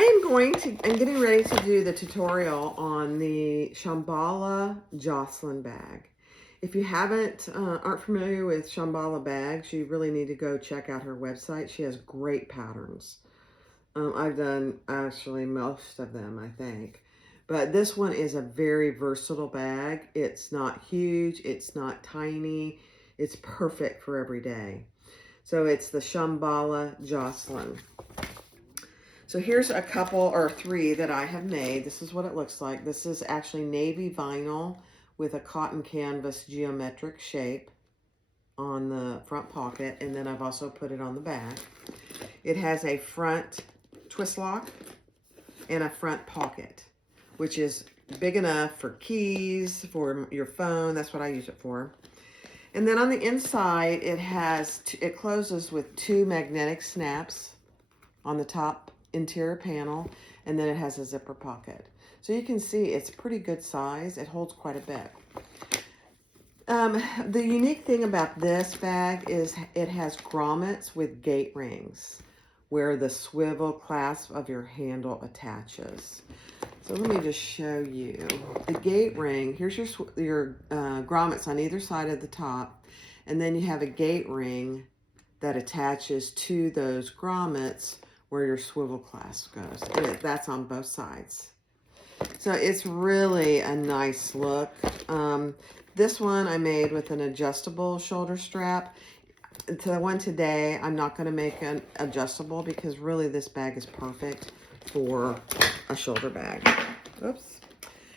I'm getting ready to do the tutorial on the Shambhala Jocelyne bag. If you aren't familiar with Shambhala bags, you really need to go check out her website. She has great patterns. I've done actually most of them, I think. But this one is a very versatile bag. It's not huge, it's not tiny. It's perfect for every day. So it's the Shambhala Jocelyne. So here's a couple or three that I have made. This is what it looks like. This is actually navy vinyl with a cotton canvas geometric shape on the front pocket, and then I've also put it on the back. It has a front twist lock and a front pocket, which is big enough for keys, for your phone. That's what I use it for. And then on the inside, it closes with two magnetic snaps on the top interior panel, and then it has a zipper pocket. So you can see it's pretty good size. It holds quite a bit. The unique thing about this bag is it has grommets with gate rings where the swivel clasp of your handle attaches. So let me just show you. The gate ring, here's your grommets on either side of the top, and then you have a gate ring that attaches to those grommets where your swivel clasp goes. And that's on both sides. So it's really a nice look. This one I made with an adjustable shoulder strap. To the one today, I'm not going to make an adjustable because really this bag is perfect for a shoulder bag. Oops.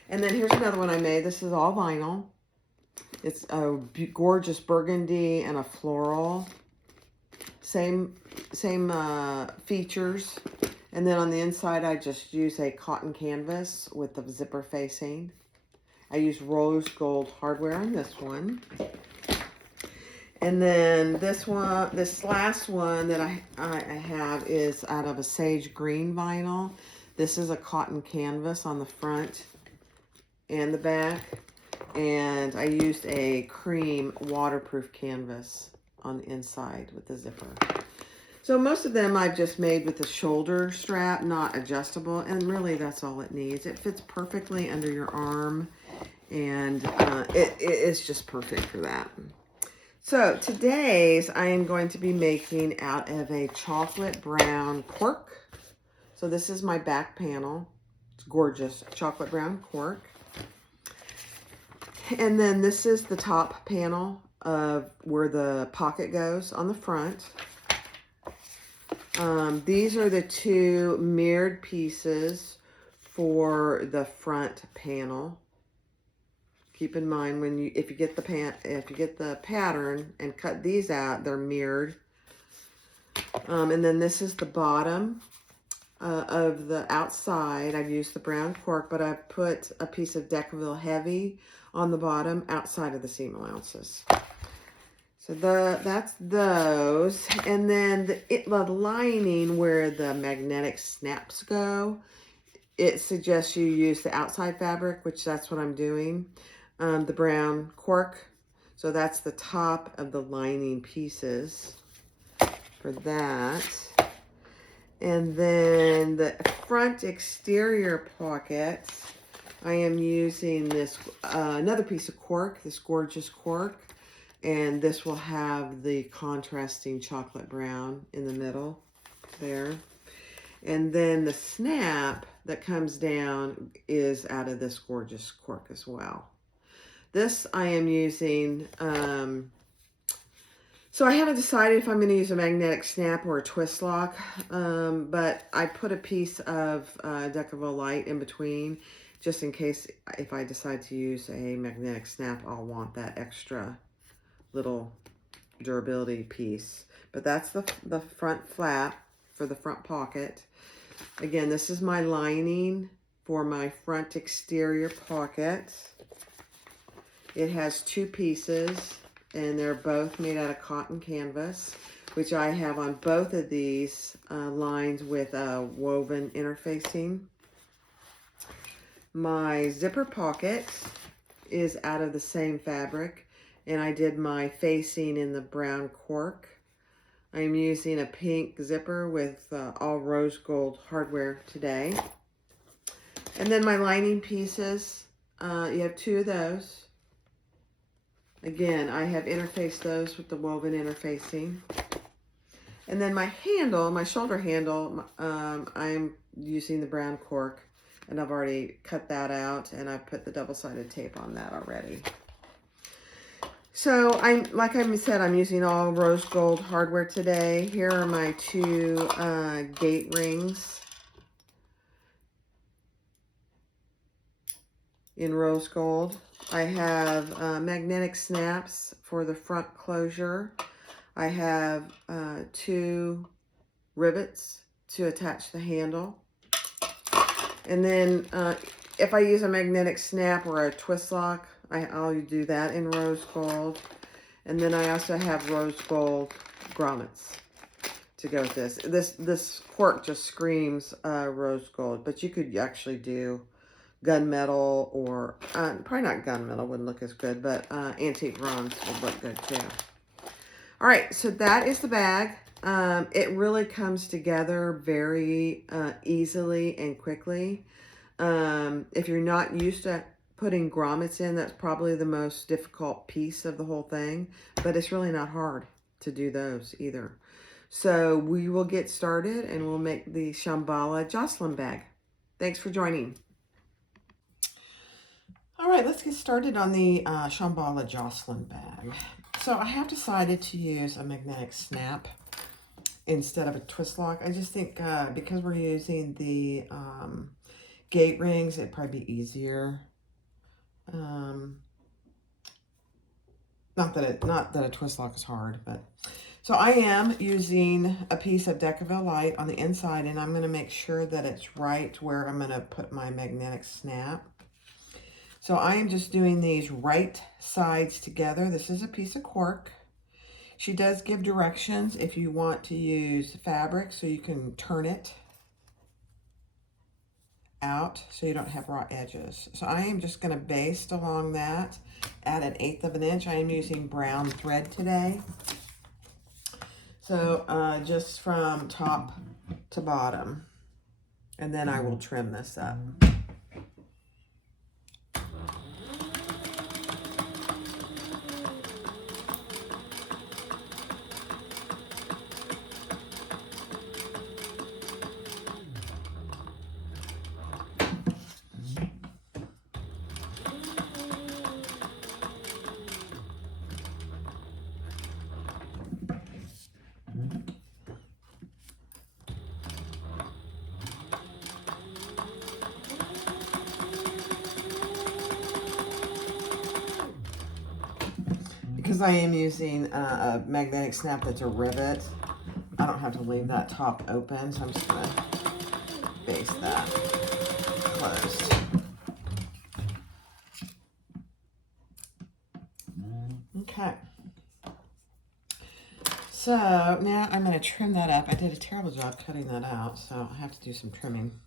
And then here's another one I made. This is all vinyl. It's a gorgeous burgundy and a floral. Same features. And then on the inside, I just use a cotton canvas with the zipper facing. I use rose gold hardware on this one. And then this last one that I have is out of a sage green vinyl. This is a cotton canvas on the front and the back. And I used a cream waterproof canvas on the inside with the zipper. So most of them I've just made with the shoulder strap, not adjustable, and really that's all it needs. It fits perfectly under your arm, and it is just perfect for that. So today's I am going to be making out of a chocolate brown cork. So this is my back panel. It's gorgeous chocolate brown cork. And then this is the top panel of where the pocket goes on the front. These are the two mirrored pieces for the front panel. Keep in mind if you get the pattern and cut these out, they're mirrored. And then this is the bottom of the outside. I've used the brown cork, but I've put a piece of Decaville Heavy on the bottom outside of the seam allowances. So that's those. And then the lining where the magnetic snaps go, it suggests you use the outside fabric, which that's what I'm doing. The brown cork. So that's the top of the lining pieces for that. And then the front exterior pockets, I am using this another piece of cork, this gorgeous cork. And this will have the contrasting chocolate brown in the middle there. And then the snap that comes down is out of this gorgeous cork as well. This I am using, so I haven't decided if I'm going to use a magnetic snap or a twist lock, but I put a piece of Decaville Light in between, just in case if I decide to use a magnetic snap, I'll want that extra little durability piece. But that's the front flap for the front pocket. Again, this is my lining for my front exterior pocket. It has two pieces, and they're both made out of cotton canvas, which I have on both of these lines with woven interfacing. My zipper pocket is out of the same fabric, and I did my facing in the brown cork I'm using a pink zipper with all rose gold hardware today. And then my lining pieces, you have 2 of those. Again, I have interfaced those with the woven interfacing. And then my handle, my shoulder handle, I'm using the brown cork, and I've already cut that out, and I've put the double-sided tape on that already. So like I said, I'm using all rose gold hardware today. Here are my 2 gate rings in rose gold. I have magnetic snaps for the front closure. I have 2 rivets to attach the handle. And then if I use a magnetic snap or a twist lock, I'll do that in rose gold. And then I also have rose gold grommets to go with this. This cork just screams rose gold, but you could actually do gunmetal, or probably not gunmetal, wouldn't look as good, but antique bronze would look good too. All right, so that is the bag. It really comes together very easily and quickly. If you're not used to putting grommets in, that's probably the most difficult piece of the whole thing, but it's really not hard to do those either. So we will get started and we'll make the Shambhala Jocelyne bag. Thanks for joining. All right, let's get started on the Shambhala Jocelyne bag. So I have decided to use a magnetic snap instead of a twist lock. I just think because we're using the gate rings, it'd probably be easier. Not that a twist lock is hard, but so I am using a piece of Decaville Light on the inside, and I'm going to make sure that it's right where I'm going to put my magnetic snap. So I am just doing these right sides together. This is a piece of cork. She does give directions if you want to use fabric, so you can turn it out so you don't have raw edges. So I am just going to baste along that at 1/8 of an inch. I am using brown thread today. So just from top to bottom. And then I will trim this up. Because I am using a magnetic snap that's a rivet, I don't have to leave that top open, so I'm just going to baste that closed. Okay. So now I'm going to trim that up. I did a terrible job cutting that out, so I have to do some trimming.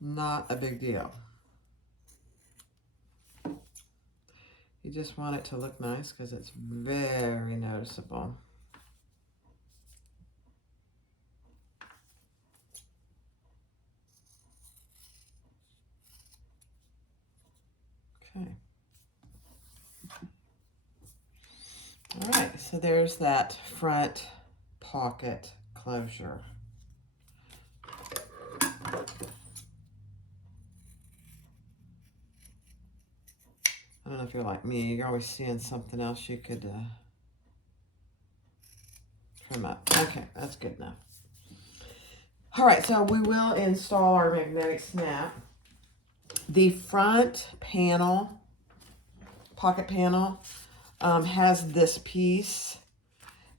Not a big deal. You just want it to look nice because it's very noticeable. Okay. All right, so there's that front pocket closure. I don't know if you're like me, you're always seeing something else you could trim up. Okay, that's good enough. All right, so we will install our magnetic snap. The front panel, pocket panel, has this piece,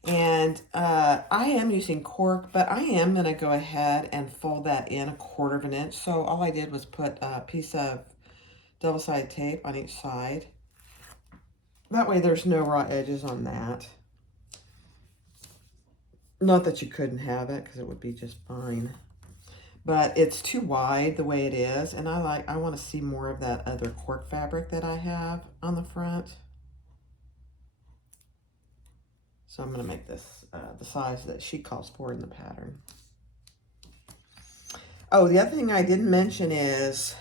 and I am using cork, but I am going to go ahead and fold that in 1/4 of an inch. So all I did was put a piece of double-sided tape on each side. That way there's no raw edges on that. Not that you couldn't have it, because it would be just fine. But it's too wide the way it is, and I want to see more of that other cork fabric that I have on the front. So I'm going to make this the size that she calls for in the pattern. Oh, the other thing I didn't mention is,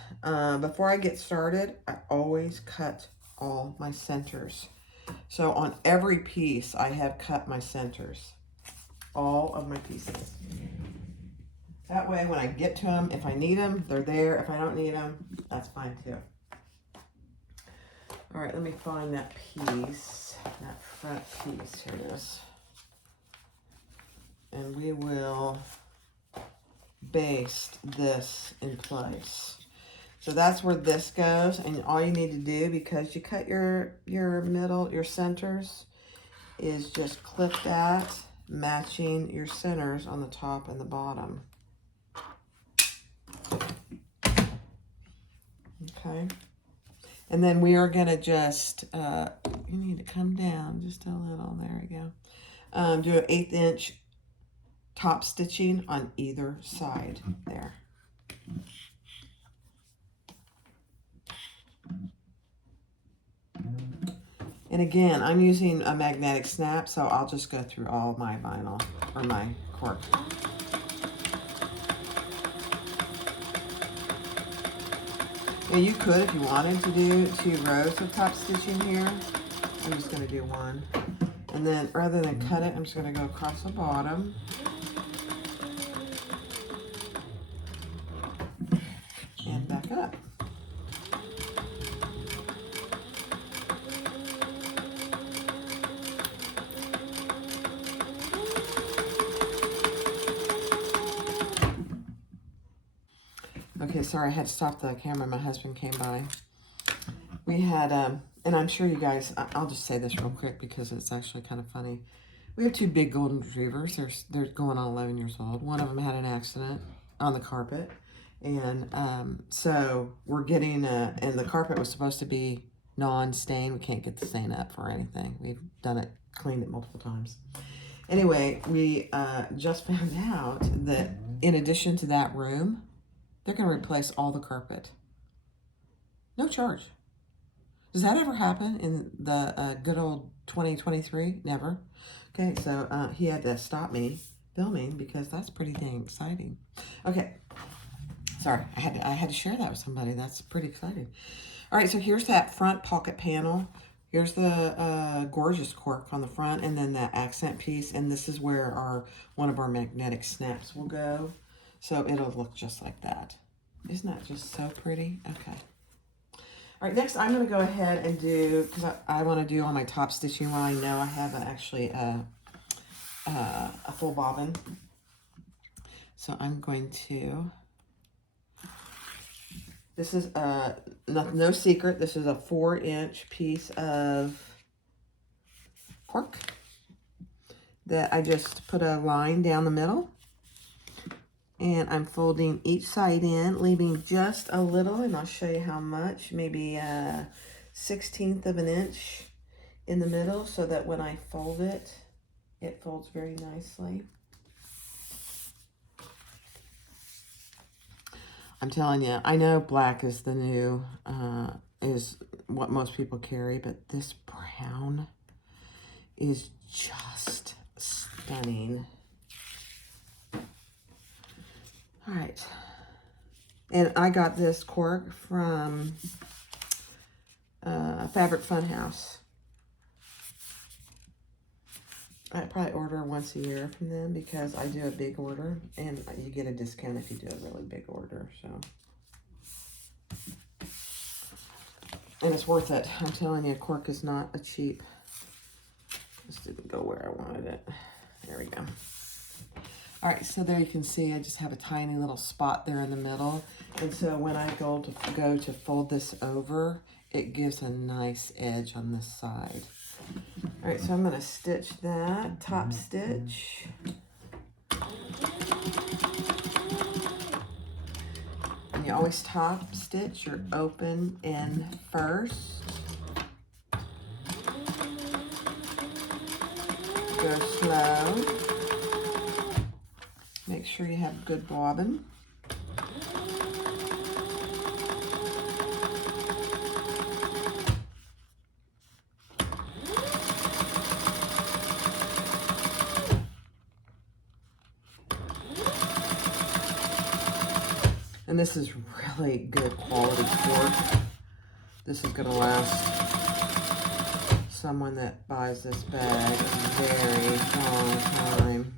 before I get started, I always cut all my centers. So on every piece, I have cut my centers. All of my pieces. That way, when I get to them, if I need them, they're there. If I don't need them, that's fine too. All right, let me find that piece, that front piece. Here it is. And we will baste this in place. So that's where this goes, and all you need to do, because you cut your middle, your centers, is just clip that, matching your centers on the top and the bottom. Okay. And then we are going to just, you need to come down just a little. There we go. Do an 1/8 inch top stitching on either side there. And again, I'm using a magnetic snap, so I'll just go through all my vinyl, or my cork. Yeah, you could, if you wanted to do 2 rows of top stitching here. I'm just going to do 1. And then, rather than cut it, I'm just going to go across the bottom. And back up. Okay, sorry, I had to stop the camera. My husband came by. We had, and I'm sure you guys, I'll just say this real quick because it's actually kind of funny. We have 2 big golden retrievers. They're going on 11 years old. One of them had an accident on the carpet. And so we're getting, and the carpet was supposed to be non-stain. We can't get the stain up for anything. We've done it, cleaned it multiple times. Anyway, we just found out that in addition to that room, they're going to replace all the carpet. No charge. Does that ever happen in the good old 2023? Never. Okay, so he had to stop me filming because that's pretty dang exciting. Okay, sorry, I had to share that with somebody. That's pretty exciting. All right, so here's that front pocket panel. Here's the gorgeous cork on the front, and then that accent piece, and this is where one of our magnetic snaps will go. So it'll look just like that. Isn't that just so pretty? Okay. All right, next I'm going to go ahead and do, because I want to do all my top stitching while I know I have actually a full bobbin. So I'm going to, this is no secret, this is a 4-inch piece of cork that I just put a line down the middle. And I'm folding each side in, leaving just a little, and I'll show you how much, maybe 1/16 of an inch in the middle, so that when I fold it, it folds very nicely. I'm telling you, I know black is the new, is what most people carry, but this brown is just stunning. All right, and I got this cork from Fabric Funhouse. I probably order once a year from them because I do a big order, and you get a discount if you do a really big order. So, and it's worth it. I'm telling you, cork is not a cheap. This didn't go where I wanted it. There we go. All right, so there you can see I just have a tiny little spot there in the middle. And so when I go to fold this over, it gives a nice edge on this side. All right, so I'm gonna stitch that, top stitch. And you always top stitch your open end first. Go slow. Make sure you have good bobbin. And this is really good quality cork. This is going to last someone that buys this bag a very long time.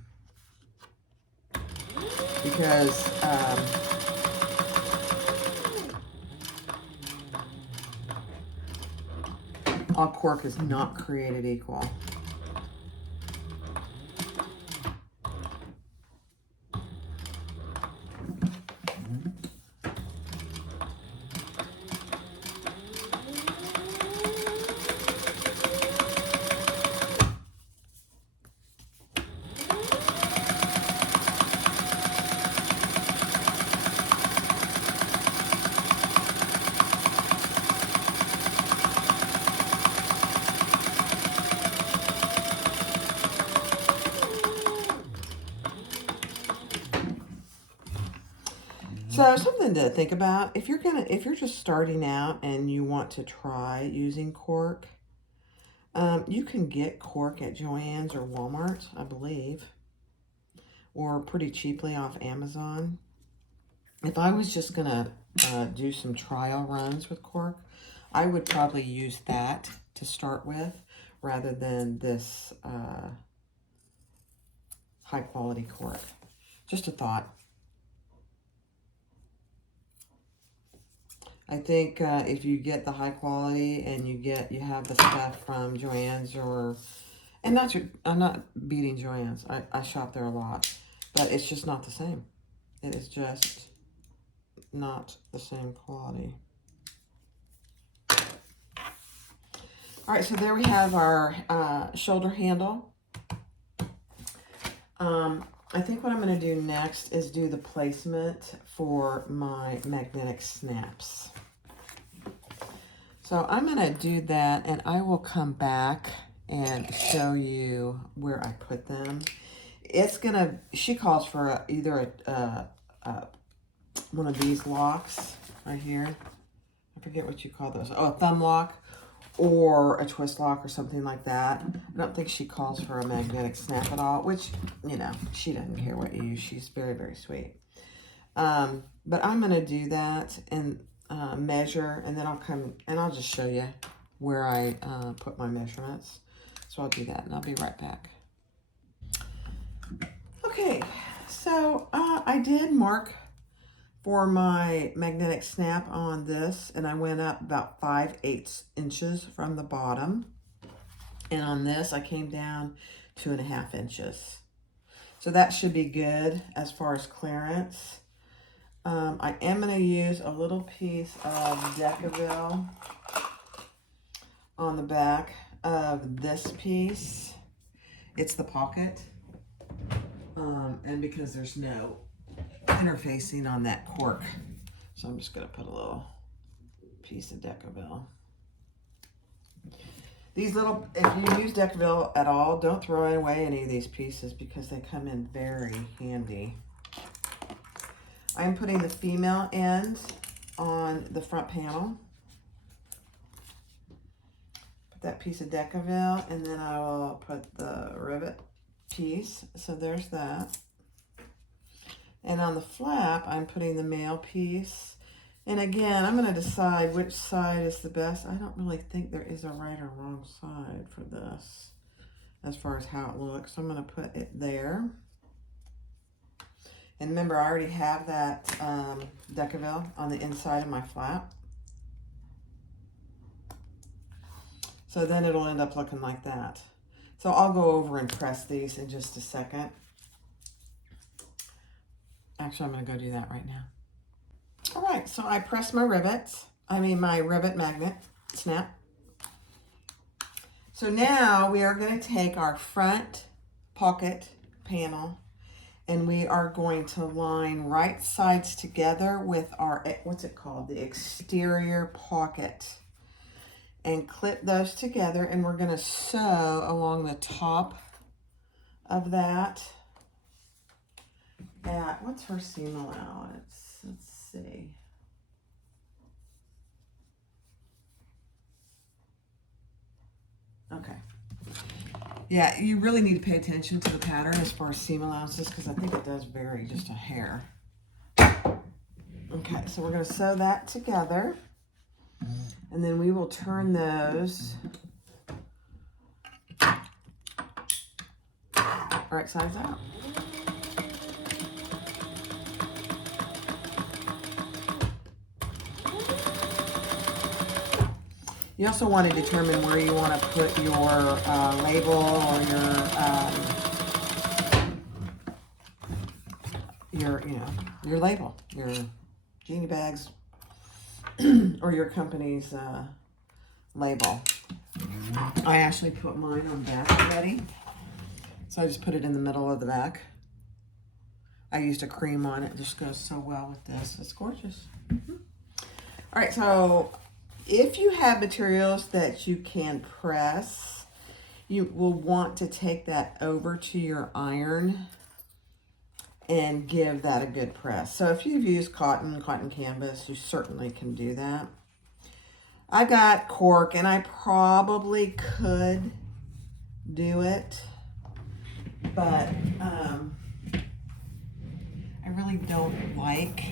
Because all cork is not created equal. So something to think about, if you're just starting out and you want to try using cork, you can get cork at Joann's or Walmart, I believe, or pretty cheaply off Amazon. If I was just gonna do some trial runs with cork, I would probably use that to start with rather than this high quality cork. Just a thought. I think if you get the high quality and you have the stuff from Joann's and I'm not beating Joann's. I shop there a lot, but it's just not the same. It is just not the same quality. All right, so there we have our shoulder handle. I think what I'm going to do next is do the placement for my magnetic snaps. So I'm going to do that, and I will come back and show you where I put them. She calls for either one of these locks right here. I forget what you call those. Oh, a thumb lock or a twist lock or something like that. I don't think she calls for a magnetic snap at all, which, you know, she doesn't care what you use. She's very, very sweet. But I'm going to do that and measure, and then I'll come and I'll just show you where I put my measurements. So I'll do that, and I'll be right back. Okay, so I did mark for my magnetic snap on this, and I went up about 5/8 inches from the bottom. And on this, I came down 2.5 inches. So that should be good as far as clearance. I am going to use a little piece of Decaville on the back of this piece. It's the pocket. And because there's no interfacing on that cork, so I'm just going to put a little piece of Decaville. These little, if you use Decaville at all, don't throw away any of these pieces because they come in very handy. I'm putting the female end on the front panel. Put that piece of Decaville, and then I will put the rivet piece. So there's that. And on the flap, I'm putting the male piece. And again, I'm going to decide which side is the best. I don't really think there is a right or wrong side for this as far as how it looks. So I'm going to put it there. And remember, I already have that Decaville on the inside of my flap. So then it'll end up looking like that. So I'll go over and press these in just a second. Actually, I'm going to go do that right now. All right, so I pressed my rivets. My rivet magnet snap. So now we are going to take our front pocket panel, and we are going to line right sides together with our, what's it called? The exterior pocket. And clip those together, and we're going to sew along the top of that at, what's her seam allowance? Let's see. Okay. Yeah, you really need to pay attention to the pattern as far as seam allowances, because I think it does vary just a hair. Okay, so we're going to sew that together. And then we will turn those right sides out. You also want to determine where you want to put your label or your label, your Genie Bags or your company's label. I actually put mine on back already, so I just put it in the middle of the back. I used a cream on it. It just goes so well with this. It's gorgeous. All right, so if you have materials that you can press, you will want to take that over to your iron and give that a good press. So if you've used cotton canvas, you certainly can do that. I got cork, and I probably could do it, but I really don't like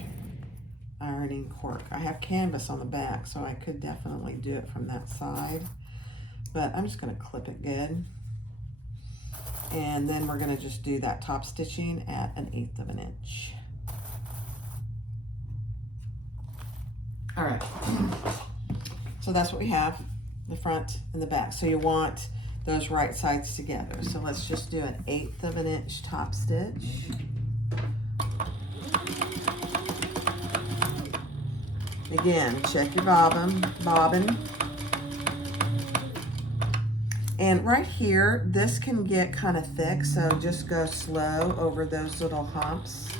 ironing cork. I have canvas on the back, so I could definitely do it from that side, but I'm just going to clip it good. And then we're going to just do that top stitching at 1/8 of an inch. All right, so that's what we have, the front and the back. So you want those right sides together. So let's just do 1/8 of an inch top stitch. Again, check your bobbin. And right here, this can get kind of thick, so just go slow over those little humps.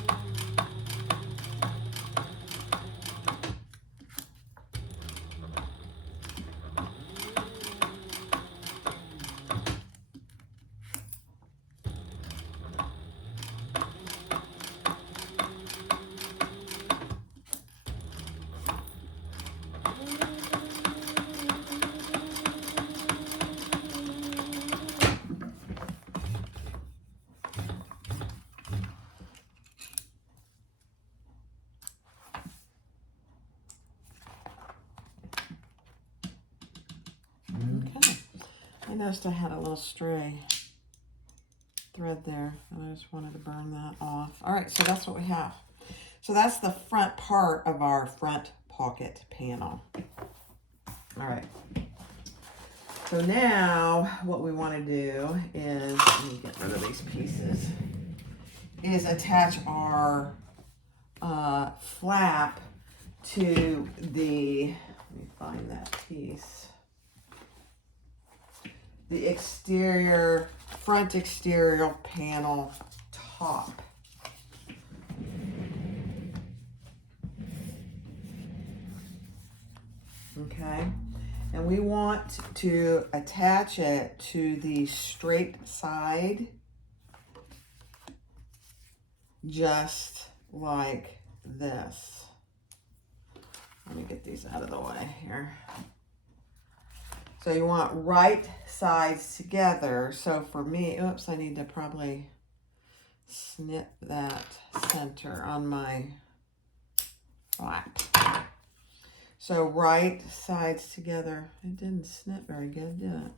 I noticed I had a little stray thread there, and I just wanted to burn that off. All right, so that's what we have. So that's the front part of our front pocket panel. All right. So now what we want to do is, let me get rid of these pieces, is attach our flap to the, let me find that piece. The exterior, front exterior panel top. Okay, and we want to attach it to the straight side, just like this. Let me get these out of the way here. So you want right sides together. So for me, oops, I need to probably snip that center on my flap. So right sides together. It didn't snip very good, did it?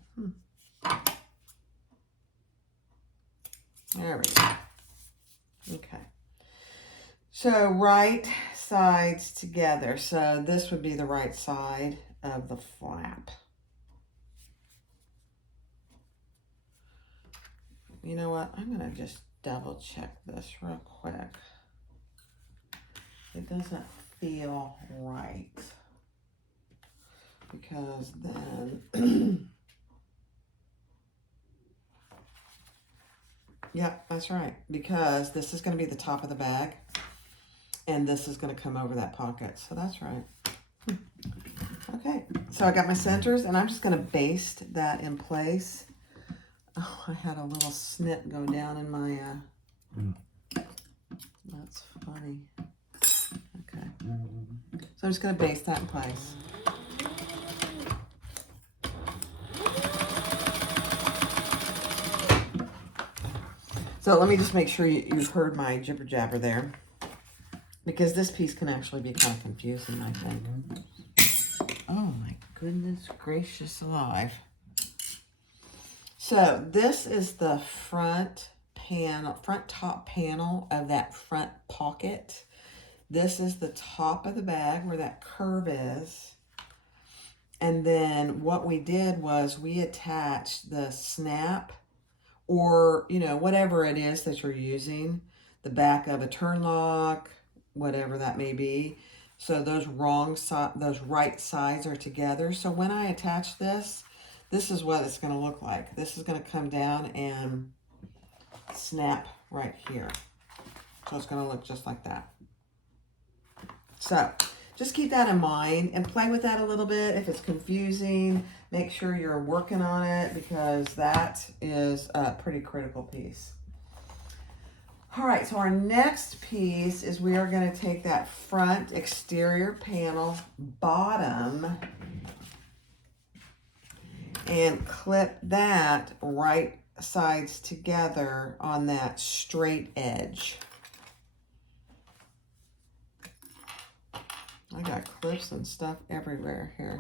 There we go. Okay. So right sides together. So this would be the right side of the flap. You know what? I'm going to just double check this real quick. It doesn't feel right. Because then, yep, that's right. Because this is going to be the top of the bag. And this is going to come over that pocket. So that's right. Okay, so I got my centers, and I'm just going to baste that in place. Oh, I had a little snip go down in my, that's funny. Okay, so I'm just going to baste that in place. So let me just make sure you've heard my jibber jabber there. because this piece can actually be kind of confusing, I think. Oh my goodness gracious alive. So this is the front top panel of that front pocket. This is the top of the bag where that curve is. And then what we did was we attached the snap, or, you know, whatever it is that you're using, the back of a turn lock, whatever that may be. So those right sides are together. So when I attach this, this is what it's going to look like. This is going to come down and snap right here. So it's going to look just like that. So just keep that in mind and play with that a little bit. If it's confusing, make sure you're working on it, because that is a pretty critical piece. All right, so our next piece is we are going to take that front exterior panel bottom and clip that right sides together on that straight edge. I got clips and stuff everywhere here.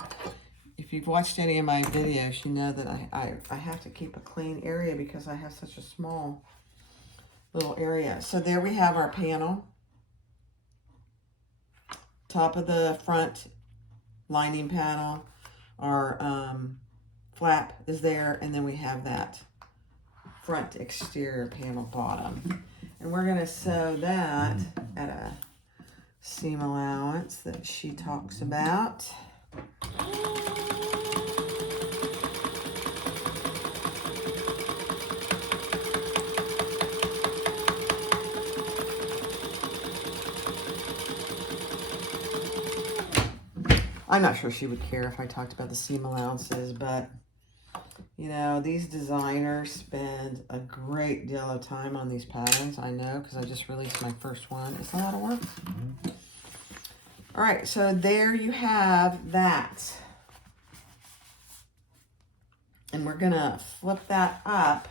If you've watched any of my videos, you know that I have to keep a clean area because I have such a small little area. So there we have our panel. Top of the front lining panel. Our flap is there, and then we have that front exterior panel bottom. And we're going to sew that at a seam allowance that she talks about. I'm not sure she would care if I talked about the seam allowances, but you know, these designers spend a great deal of time on these patterns. I know, because I just released my first one. It's a lot of work. All right, so there you have that. And we're gonna flip that up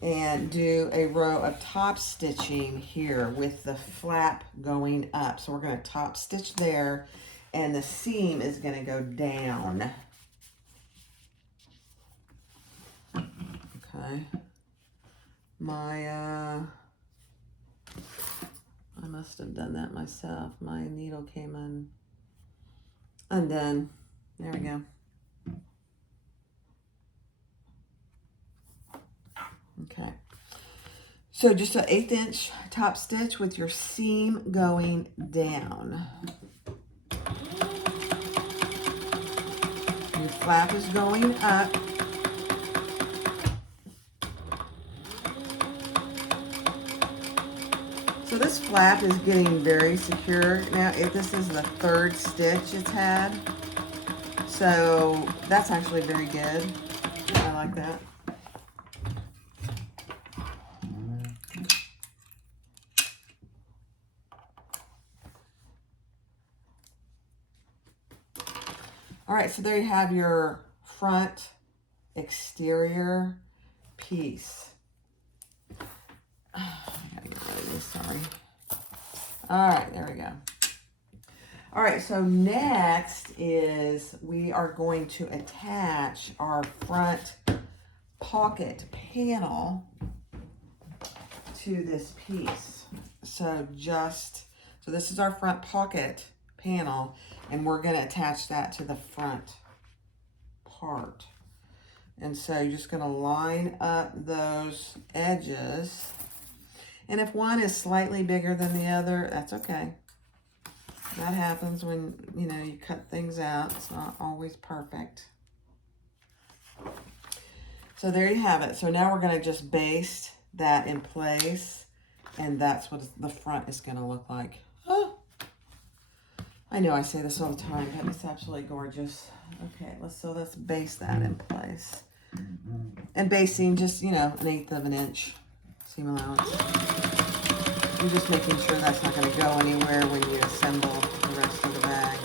and do a row of top stitching here with the flap going up. So we're gonna top stitch there, and the seam is gonna go down. Okay. I must have done that myself. My needle came undone. There we go. Okay. So just an 1/8 inch top stitch with your seam going down. Your flap is going up. So this flap is getting very secure. Now, this is the 3rd stitch it's had. So that's actually very good. I like that. All right, so there you have your front exterior piece. I gotta get rid of this, sorry. All right, there we go. All right, so next is we are going to attach our front pocket panel to this piece. So this is our front pocket panel, and we're going to attach that to the front part. And so you're just going to line up those edges. And if one is slightly bigger than the other, that's okay. That happens when, you know, you cut things out. It's not always perfect. So there you have it. So now we're going to just baste that in place, and that's what the front is going to look like. Oh, I know I say this all the time, but it's absolutely gorgeous. Okay, let's baste that in place. And basting just, you know, 1/8 of an inch seam allowance. You're just making sure that's not going to go anywhere when you assemble the rest of the bag.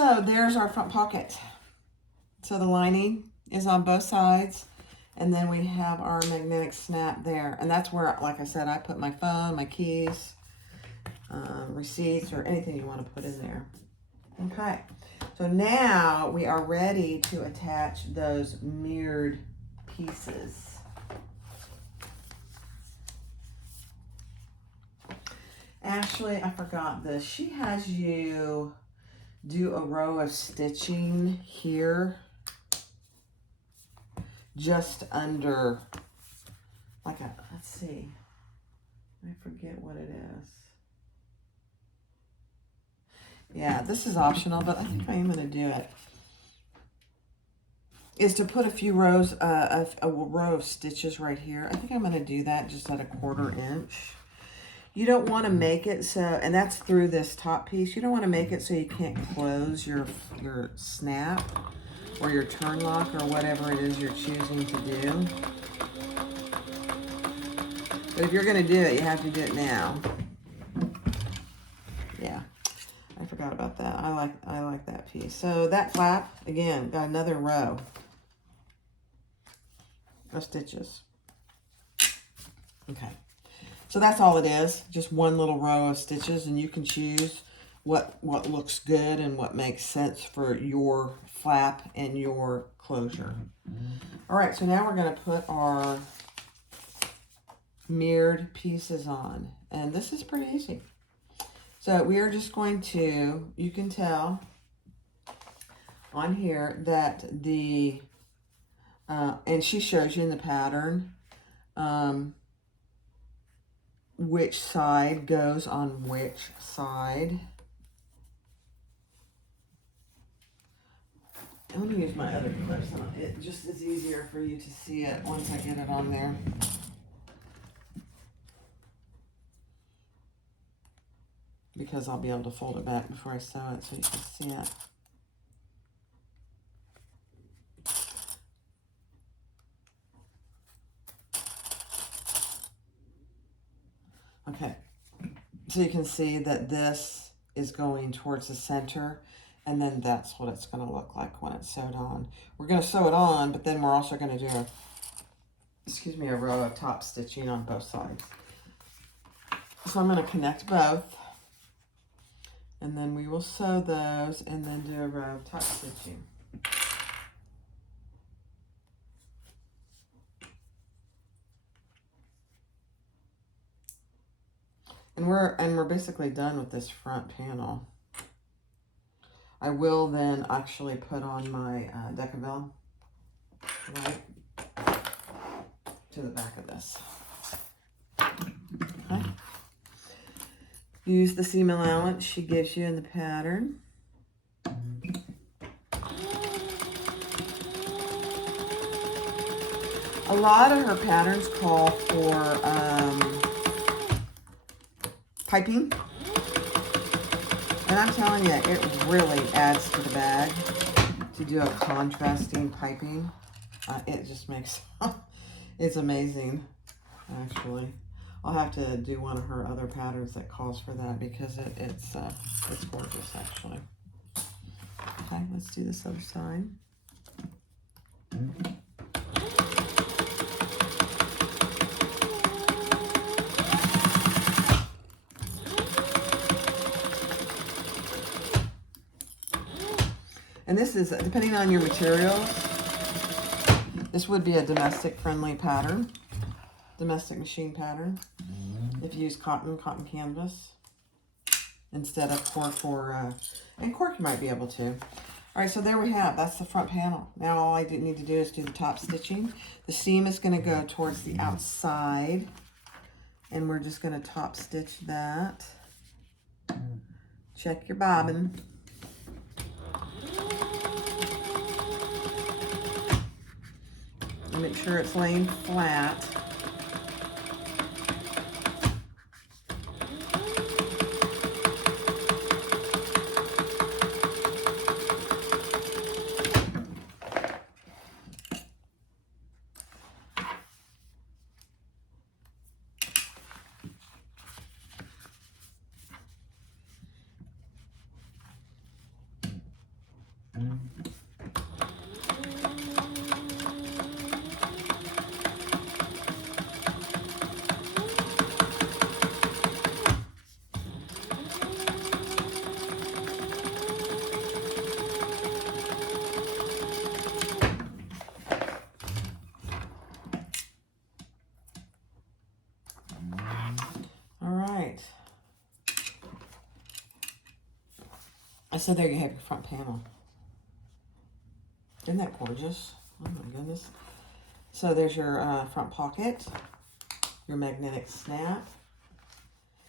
So there's our front pocket. So the lining is on both sides, and then we have our magnetic snap there. And that's where, like I said, I put my phone, my keys, receipts, or anything you want to put in there. Okay, so now we are ready to attach those mirrored pieces. Ashley, I forgot this. She has you do a row of stitching here, just under, like a, let's see, I forget what it is. Yeah, this is optional, but I think I am going to do it. Is to put a few rows, a row of stitches right here. I think I'm going to do that just at a 1/4 inch. You don't want to make it so, and that's through this top piece, you don't want to make it so you can't close your snap or your turn lock or whatever it is you're choosing to do. But if you're going to do it, you have to do it now. Yeah, I forgot about that. I like that piece. So that flap, again, got another row of stitches. Okay. So that's all it is, just one little row of stitches, and you can choose what looks good and what makes sense for your flap and your closure. All right, so now we're going to put our mirrored pieces on, and this is pretty easy. So we are just going to, you can tell on here that the, and she shows you in the pattern, which side goes on which side. I'm going to use my other clips on it. It just is easier for you to see it once I get it on there. Because I'll be able to fold it back before I sew it so you can see it. Okay, so you can see that this is going towards the center, and then that's what it's going to look like when it's sewed on. We're going to sew it on, but then we're also going to do a row of top stitching on both sides. So I'm going to connect both, and then we will sew those and then do a row of top stitching. And we're basically done with this front panel. I will then actually put on my Decaville right to the back of this. Okay. Use the seam allowance she gives you in the pattern. A lot of her patterns call for piping, and I'm telling you, it really adds to the bag to do a contrasting piping. It just makes it's amazing. Actually, I'll have to do one of her other patterns that calls for that because it's gorgeous. Actually, okay, let's do this other side. And this is, depending on your materials, this would be a domestic friendly pattern, domestic machine pattern. If you use cotton canvas instead of cork and cork you might be able to. All right, so there we have, that's the front panel. Now all I need to do is do the top stitching. The seam is gonna go towards the outside, and we're just gonna top stitch that. Check your bobbin. Make sure it's laying flat. So there you have your front panel. Isn't that gorgeous? Oh my goodness. So there's your front pocket, your magnetic snap.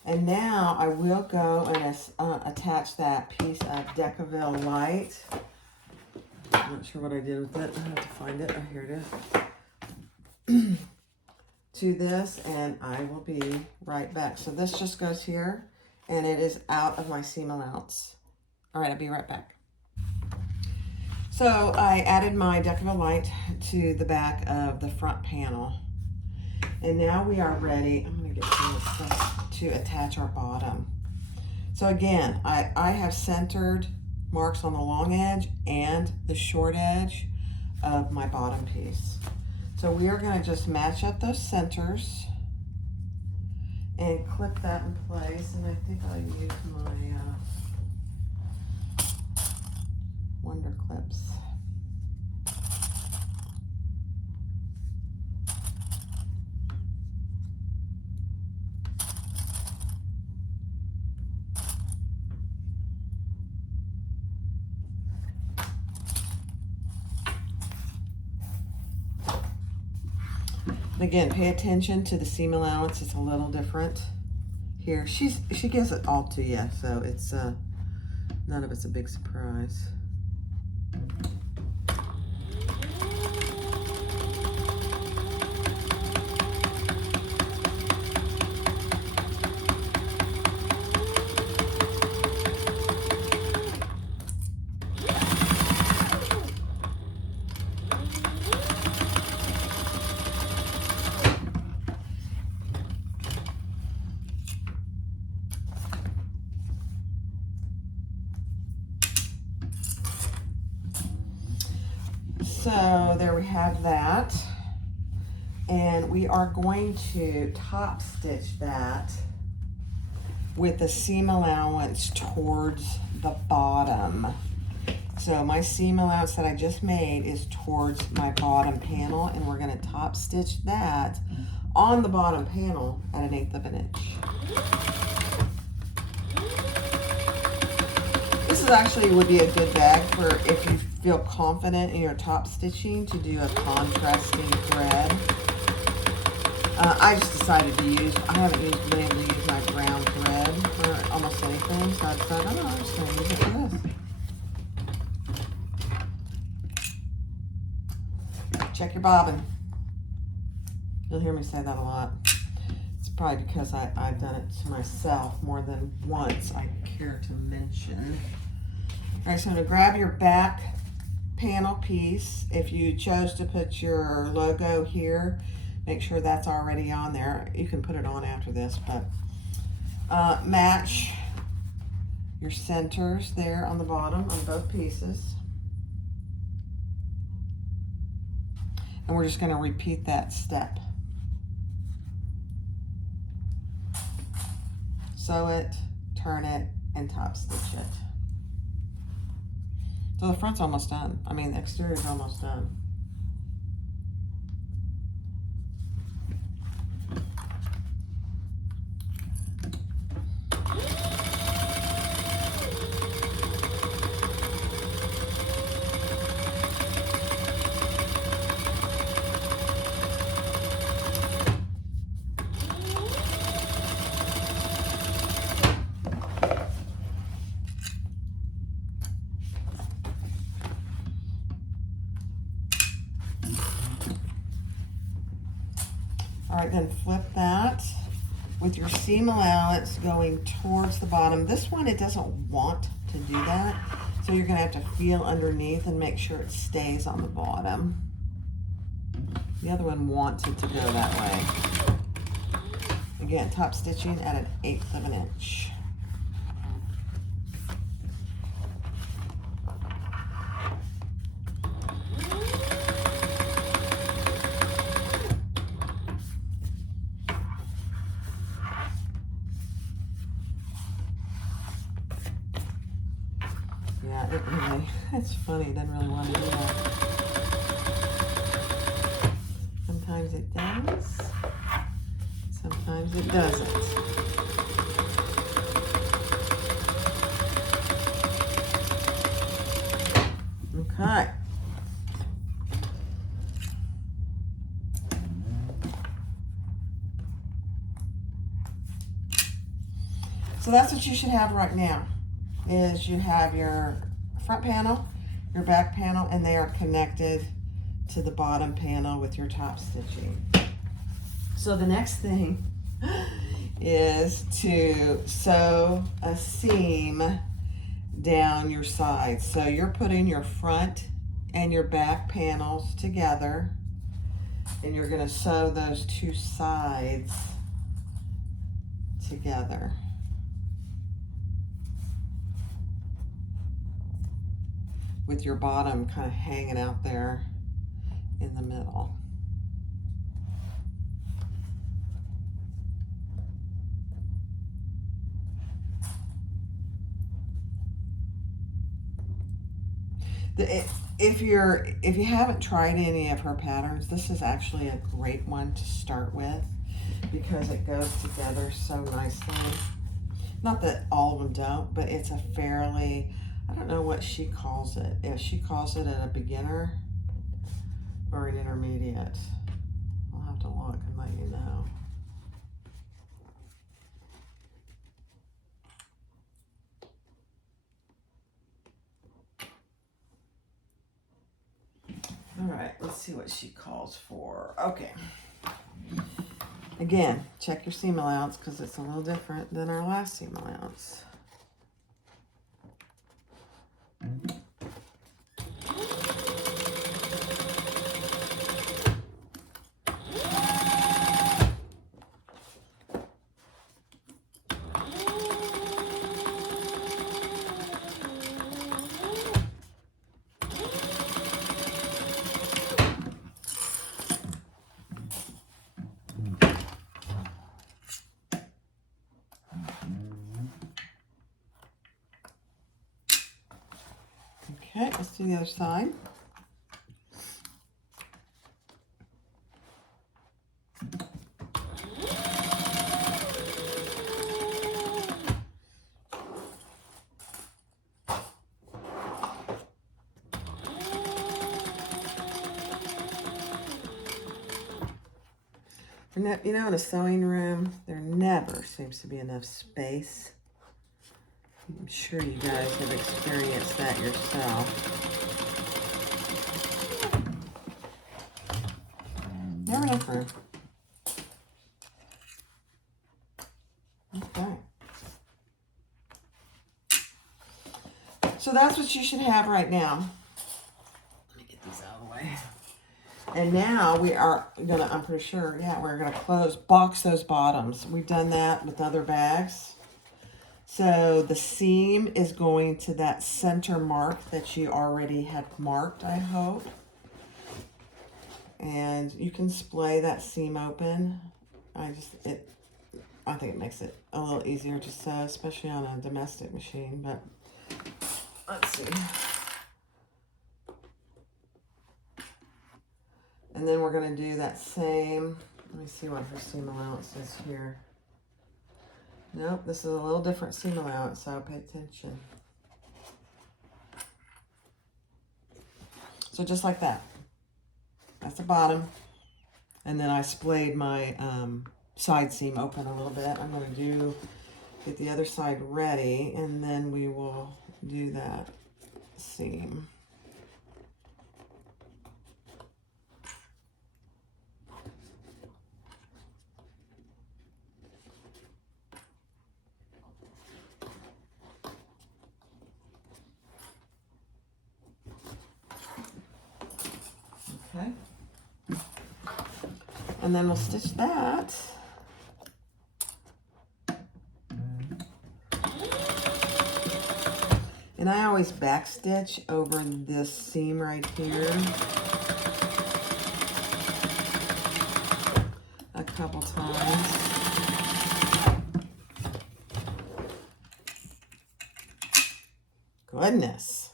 And now I will go and attach that piece of Decaville light. I'm not sure what I did with it. I have to find it. Oh, here it is. To this, and I will be right back. So this just goes here, and it is out of my seam allowance. All right, I'll be right back. So I added my Decaville light to the back of the front panel. And now we are ready. I'm gonna get some of this stuff to attach our bottom. So again, I have centered marks on the long edge and the short edge of my bottom piece. So we are gonna just match up those centers and clip that in place. And I think I'll use my Wonder Clips. Again, pay attention to the seam allowance. It's a little different here. She gives it all to you, so it's none of it's a big surprise. So there we have that, and we are going to top stitch that with the seam allowance towards the bottom. So my seam allowance that I just made is towards my bottom panel, and we're going to top stitch that on the bottom panel at 1/8 of an inch. This is actually would be a good bag for if you feel confident in your top stitching to do a contrasting thread. I just decided to use, I haven't been able to use my brown thread for almost anything, so I decided, oh, I'm just going to use it for this. Check your bobbin. You'll hear me say that a lot. It's probably because I've done it to myself more than once, I care to mention. All right, so I'm going to grab your back panel piece. If you chose to put your logo here, make sure that's already on there. You can put it on after this, but match your centers there on the bottom on both pieces. And we're just going to repeat that step. Sew it, turn it, and top stitch it. So the front's almost done. I mean, the exterior's almost done. All right, then flip that with your seam allowance going towards the bottom. This one, it doesn't want to do that, so you're gonna have to feel underneath and make sure it stays on the bottom. The other one wants it to go that way. Again, top stitching at 1/8 of an inch. doesn't really, it's funny, it doesn't really want to do that. Sometimes it does, sometimes it doesn't. Okay. So that's what you should have right now, is you have your front panel, your back panel, and they are connected to the bottom panel with your top stitching. So the next thing is to sew a seam down your sides. So you're putting your front and your back panels together, and you're going to sew those two sides together. With your bottom kind of hanging out there in the middle. If you haven't tried any of her patterns, this is actually a great one to start with because it goes together so nicely. Not that all of them don't, but it's a fairly, I don't know what she calls it. If she calls it a beginner or an intermediate. I'll have to look and let you know. All right, let's see what she calls for. Okay. Again, check your seam allowance because it's a little different than our last seam allowance. Okay, let's do the other side. And you know, in a sewing room, there never seems to be enough space. I'm sure you guys have experienced that yourself. Never enough room. Okay. So that's what you should have right now. Let me get these out of the way. And now we are gonna, I'm pretty sure, yeah, we're gonna box those bottoms. We've done that with other bags. So the seam is going to that center mark that you already had marked, I hope. And you can splay that seam open. I think it makes it a little easier to sew, especially on a domestic machine, but let's see. And then we're gonna do that same, let me see what her seam allowance is here. Nope, this is a little different seam allowance, so pay attention. So just like that. That's the bottom. And then I splayed my side seam open a little bit. I'm going to get the other side ready, and then we will do that seam. Okay. And then we'll stitch that. And I always back stitch over this seam right here a couple times. Goodness.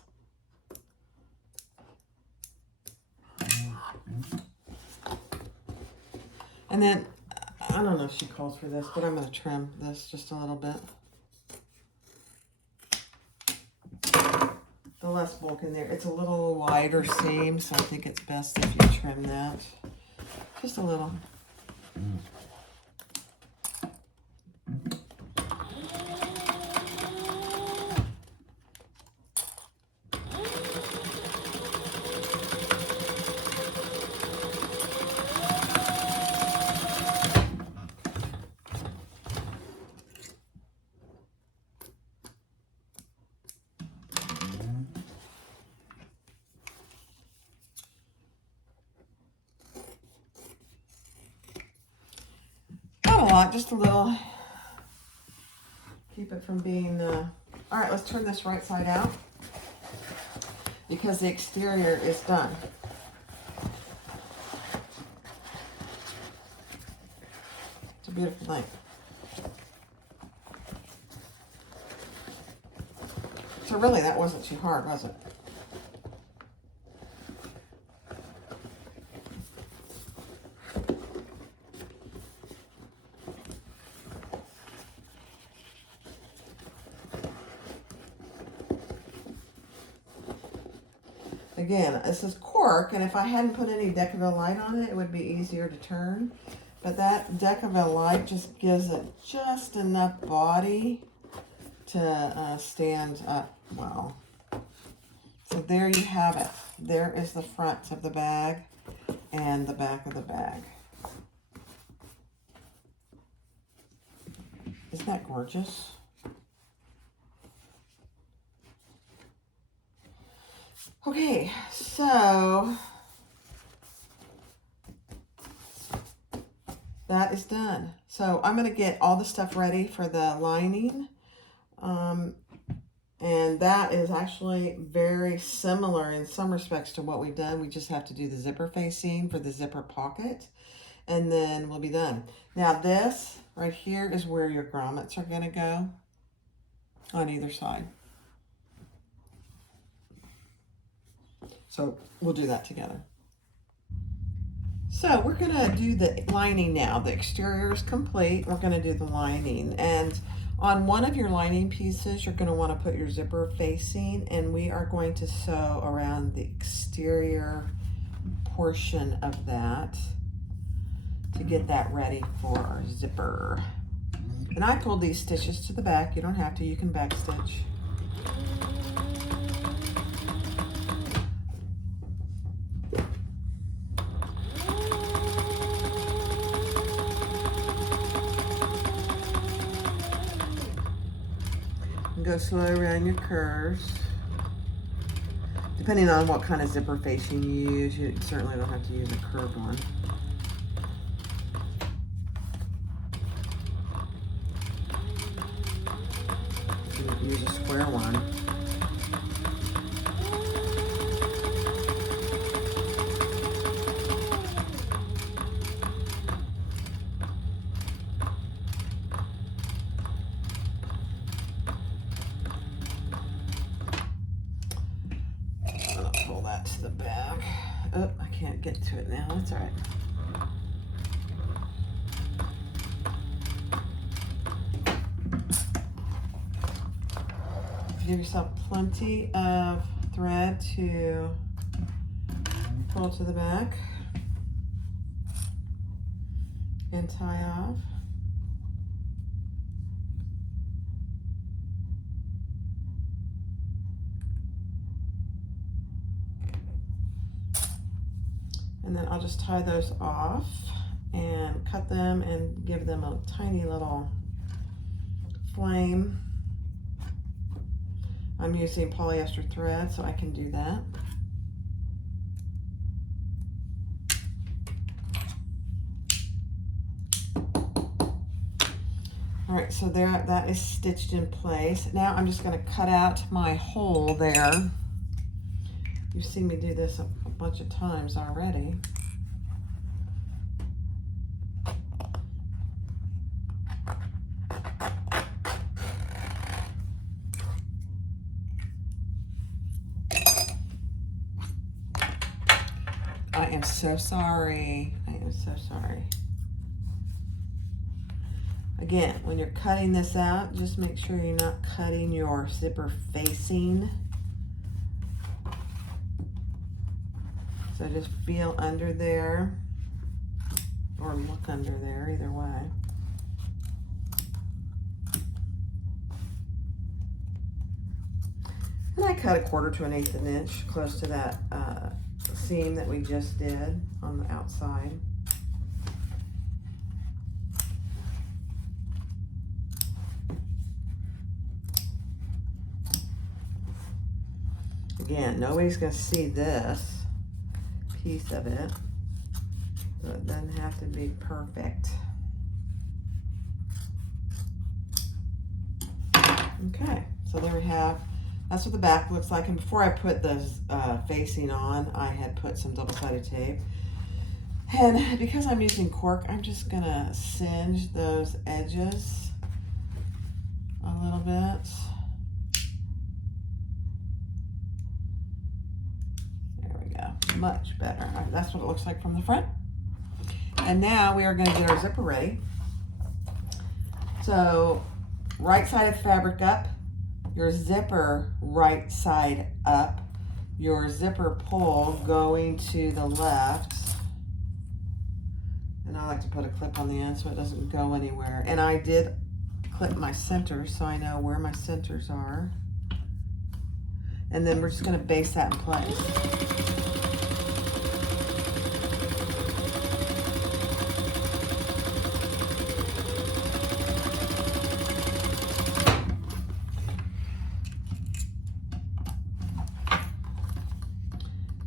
And then, I don't know if she calls for this, but I'm going to trim this just a little bit. The less bulk in there. It's a little wider seam, so I think it's best if you trim that. Just a little. Not a lot, just a little. Keep it from being, all right, let's turn this right side out because the exterior is done. It's a beautiful thing. So really, that wasn't too hard, was it? Again, this is cork, and if I hadn't put any Decaville light on it, it would be easier to turn. But that Decaville light just gives it just enough body to stand up well. So there you have it. There is the front of the bag and the back of the bag. Isn't that gorgeous? Okay, so that is done. So I'm going to get all the stuff ready for the lining. And that is actually very similar in some respects to what we've done. We just have to do the zipper facing for the zipper pocket, and then we'll be done. Now this right here is where your grommets are going to go on either side. So we'll do that together. So we're going to do the lining now. The exterior is complete. We're going to do the lining. And on one of your lining pieces, you're going to want to put your zipper facing, and we are going to sew around the exterior portion of that to get that ready for our zipper. And I pulled these stitches to the back. You don't have to. You can back stitch. Go slow around your curves. Depending on what kind of zipper facing you use, you certainly don't have to use a curved one. You can use a square one. To the back. Oh, I can't get to it now. That's all right. Give yourself plenty of thread to pull to the back and tie off. And then I'll just tie those off and cut them and give them a tiny little flame. I'm using polyester thread, so I can do that. All right, so there, that is stitched in place. Now I'm just going to cut out my hole there. You've seen me do this a bunch of times already. I am so sorry. I am so sorry. Again, when you're cutting this out, just make sure you're not cutting your zipper facing. So just feel under there, or look under there, either way. And I cut 1/4 to 1/8 of an inch, close to that seam that we just did on the outside. Again, nobody's going to see this piece of it, so it doesn't have to be perfect. Okay, so there we have, that's what the back looks like. And before I put the facing on, I had put some double-sided tape. And because I'm using cork, I'm just going to singe those edges a little bit. Much better. All right, that's what it looks like from the front. And now we are going to get our zipper ready. So right side of the fabric up, your zipper right side up, your zipper pull going to the left. And I like to put a clip on the end so it doesn't go anywhere. And I did clip my centers so I know where my centers are. And then we're just going to base that in place.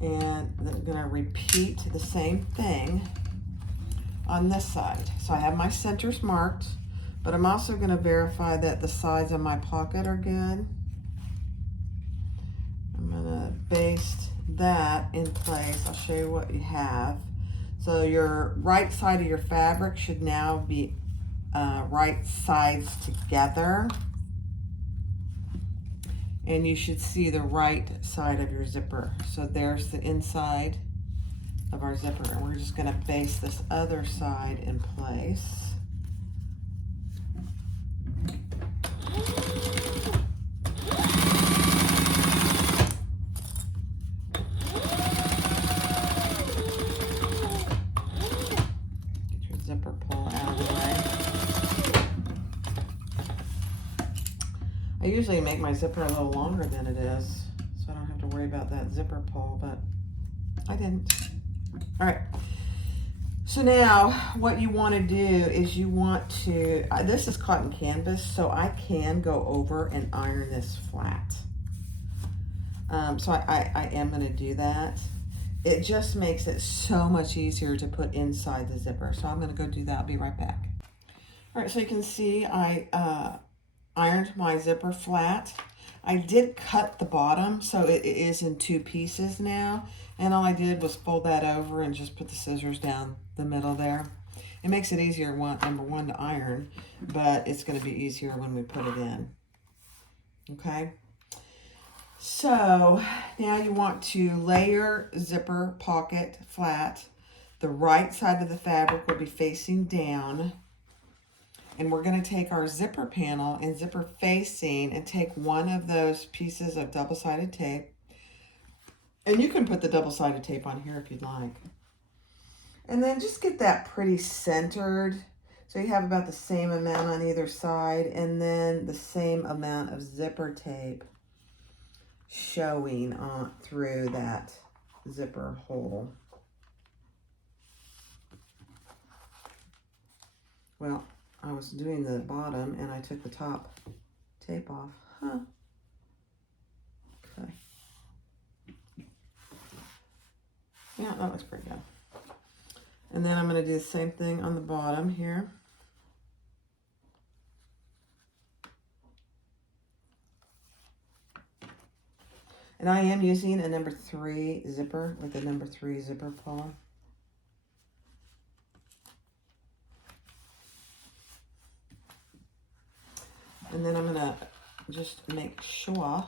And then I'm going to repeat the same thing on this side. So I have my centers marked, but I'm also going to verify that the sides of my pocket are good. I'm going to baste that in place. I'll show you what you have. So your right side of your fabric should now be right sides together. And you should see the right side of your zipper. So there's the inside of our zipper. And we're just going to base this other side in place. Get your zipper pull out of the way. I usually make my zipper a little longer than it is, so I don't have to worry about that zipper pull, but I didn't. All right, so now what you want to do is you want to, this is cotton canvas, so I can go over and iron this flat. So I am going to do that. It just makes it so much easier to put inside the zipper. So I'm going to go do that. I'll be right back. All right, so you can see I ironed my zipper flat. I did cut the bottom, so it is in 2 pieces now. And all I did was fold that over and just put the scissors down the middle there. It makes it easier, number one, to iron, but it's going to be easier when we put it in. Okay? So now you want to lay your zipper pocket flat. The right side of the fabric will be facing down. And we're going to take our zipper panel and zipper facing and take one of those pieces of double-sided tape. And you can put the double-sided tape on here if you'd like. And then just get that pretty centered. So you have about the same amount on either side, and then the same amount of zipper tape showing on through that zipper hole. Well, I was doing the bottom and I took the top tape off. Huh. Okay. Yeah, that looks pretty good. And then I'm going to do the same thing on the bottom here. And I am using a number 3 zipper with a number 3 zipper pull. And then I'm going to just make sure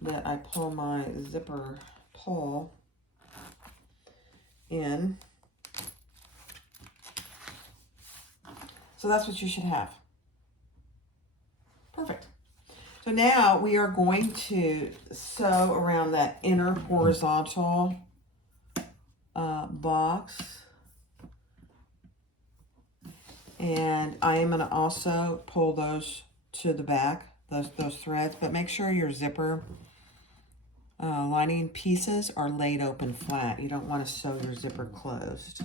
that I pull my zipper pull in. So that's what you should have. Perfect. So now we are going to sew around that inner horizontal box. And I am going to also pull those to the back, those threads, but make sure your zipper lining pieces are laid open flat. You don't want to sew your zipper closed.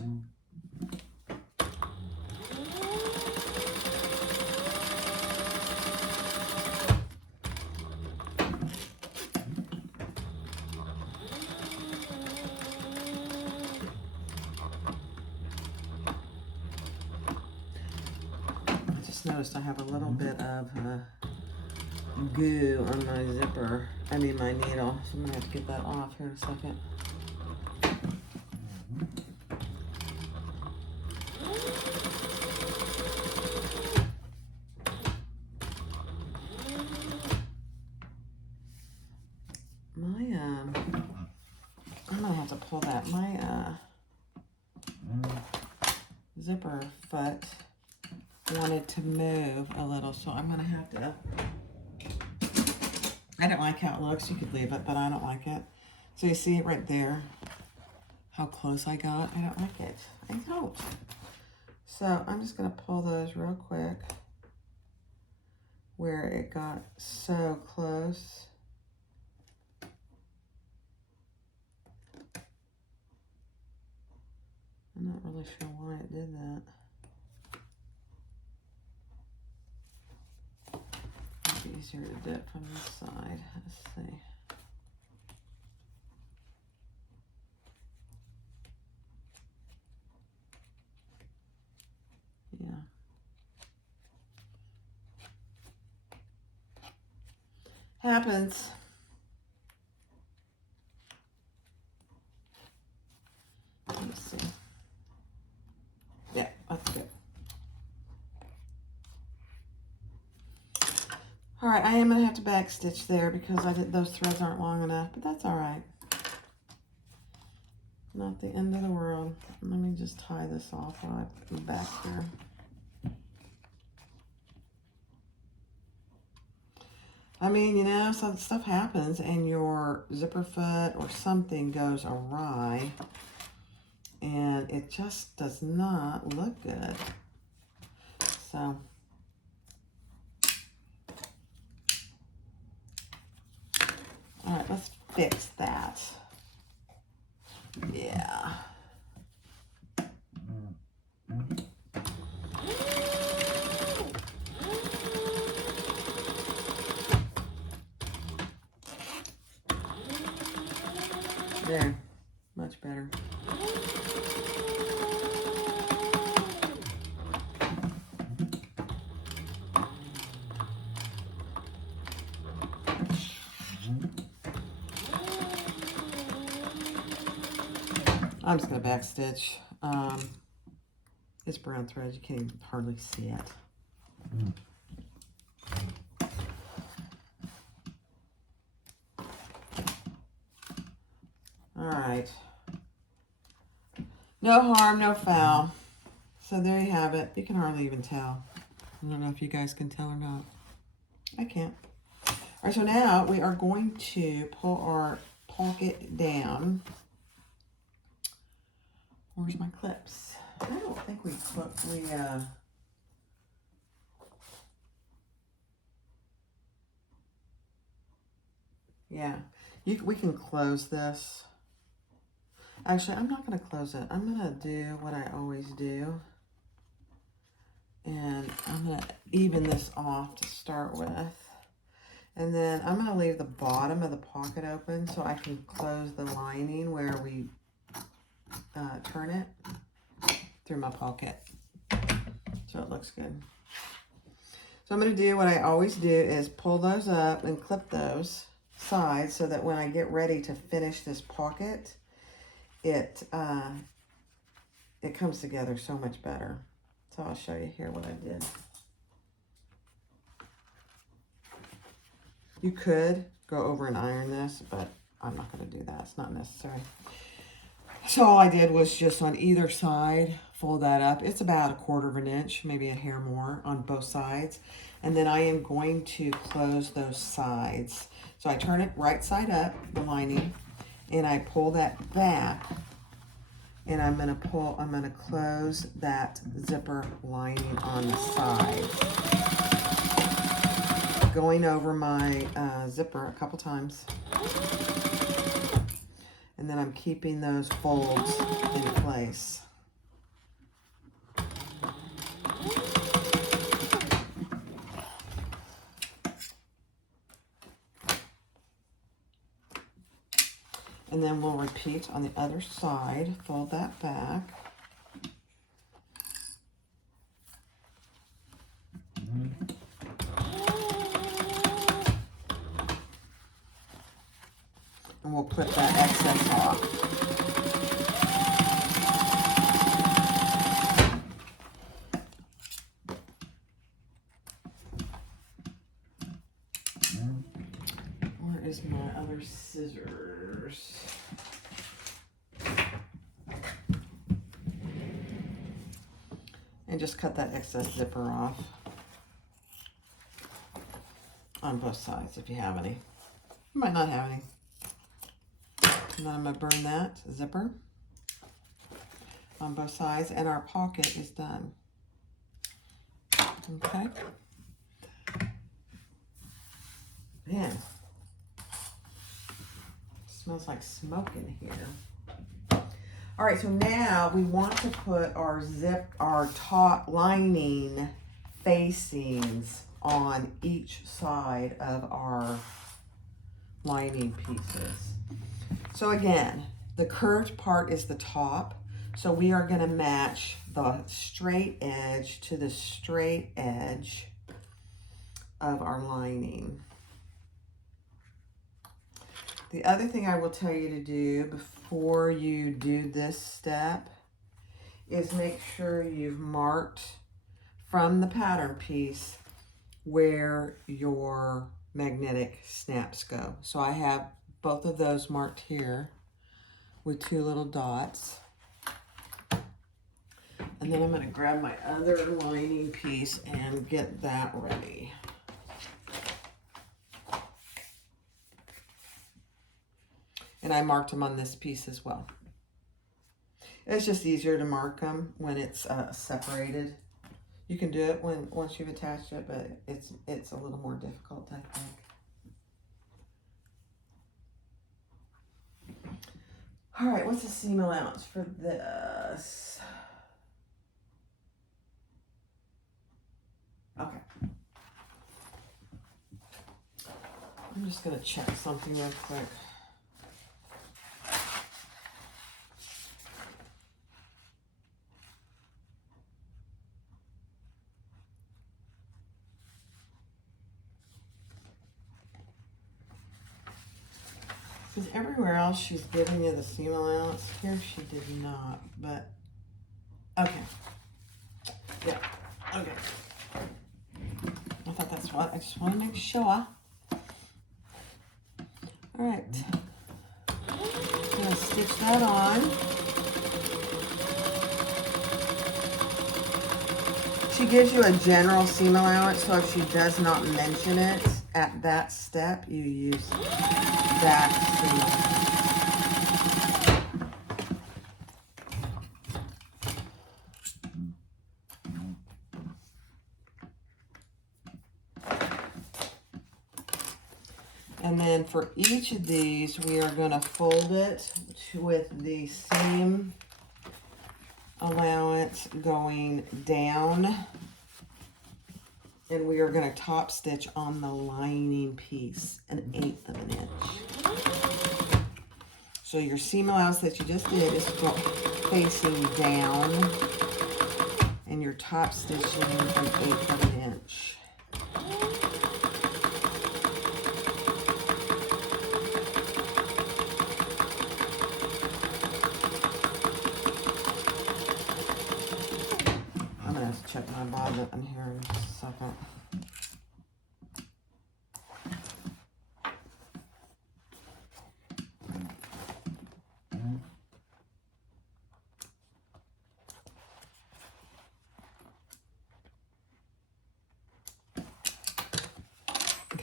I just noticed I have a little bit of goo on my zipper, my needle, so I'm gonna have to get that off here in a second. I'm gonna have to pull that. My zipper foot wanted to move a little, so I'm gonna have to. I don't like how it looks. You could leave it, but I don't like it. So you see it right there, how close I got? I don't like it. I don't. So I'm just gonna pull those real quick where it got so close. I'm not really sure why it did that. It'd be easier to do it from this side. Let's see. Yeah. Happens. Let's see. Yeah, that's good. All right, I am gonna have to back stitch there because those threads aren't long enough, but that's all right. Not the end of the world. Let me just tie this off while I put them back here. I mean, you know, some stuff happens and your zipper foot or something goes awry and it just does not look good. So, all right, let's fix that. Yeah. There, much better. I'm just gonna back stitch. It's brown thread, you can't even hardly see it. All right. No harm, no foul. So there you have it. You can hardly even tell. I don't know if you guys can tell or not. I can't. All right, so now we are going to pull our pocket down. Where's my clips? I don't think yeah, we can close this. Actually, I'm not going to close it. I'm going to do what I always do. And I'm going to even this off to start with. And then I'm going to leave the bottom of the pocket open so I can close the lining where we turn it through my pocket. So it looks good. So I'm going to do what I always do is pull those up and clip those sides so that when I get ready to finish this pocket, it comes together so much better. So I'll show you here what I did. You could go over and iron this, but I'm not going to do that. It's not necessary. So all I did was just on either side Fold that up. It's about 1/4 of an inch, maybe a hair more on both sides. And then I am going to close those sides. So I turn it right side up, the lining, and I pull that back, and I'm gonna close that zipper lining on the side. Going over my zipper a couple times. And then I'm keeping those folds in place. And then we'll repeat on the other side, fold that back. And we'll clip that excess off. Where is my other scissors? And just cut that excess zipper off on both sides if you have any. You might not have any. And then I'm going to burn that zipper on both sides, and our pocket is done. Okay. Man, smells like smoke in here. All right, so now we want to put our top lining facings on each side of our lining pieces. So again, the curved part is the top. So we are going to match the straight edge to the straight edge of our lining. The other thing I will tell you to do before you do this step is make sure you've marked from the pattern piece where your magnetic snaps go. So I have both of those marked here with 2 little dots. And then I'm going to grab my other lining piece and get that ready. And I marked them on this piece as well. It's just easier to mark them when it's separated. You can do it once you've attached it, but it's a little more difficult, I think. All right, what's the seam allowance for this? Okay. I'm just gonna check something real quick. Because everywhere else she's giving you the seam allowance. Here she did not, but okay. Yeah, okay. I thought that's what, I just want to make sure. All right. I'm going to stitch that on. She gives you a general seam allowance, so if she does not mention it at that step, you use that seam allowance. And then for each of these, we are going to fold it with the seam allowance going down. And we are going to top stitch on the lining piece 1/8 of an inch. So your seam allowance that you just did is facing down, and you're top stitching 1/8 of an inch. I'm going to have to check my bobbin in here in just a second.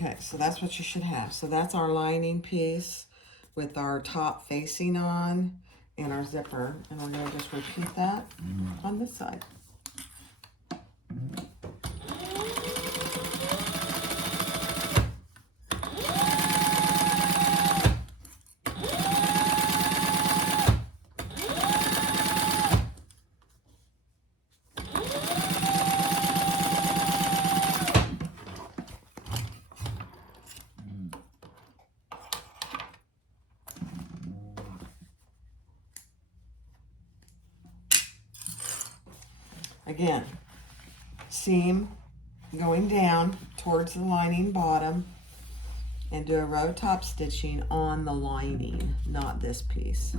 Okay, so that's what you should have. So that's our lining piece with our top facing on and our zipper. And we're going to just repeat that on this side. Again, seam going down towards the lining bottom, and do a row top stitching on the lining, not this piece.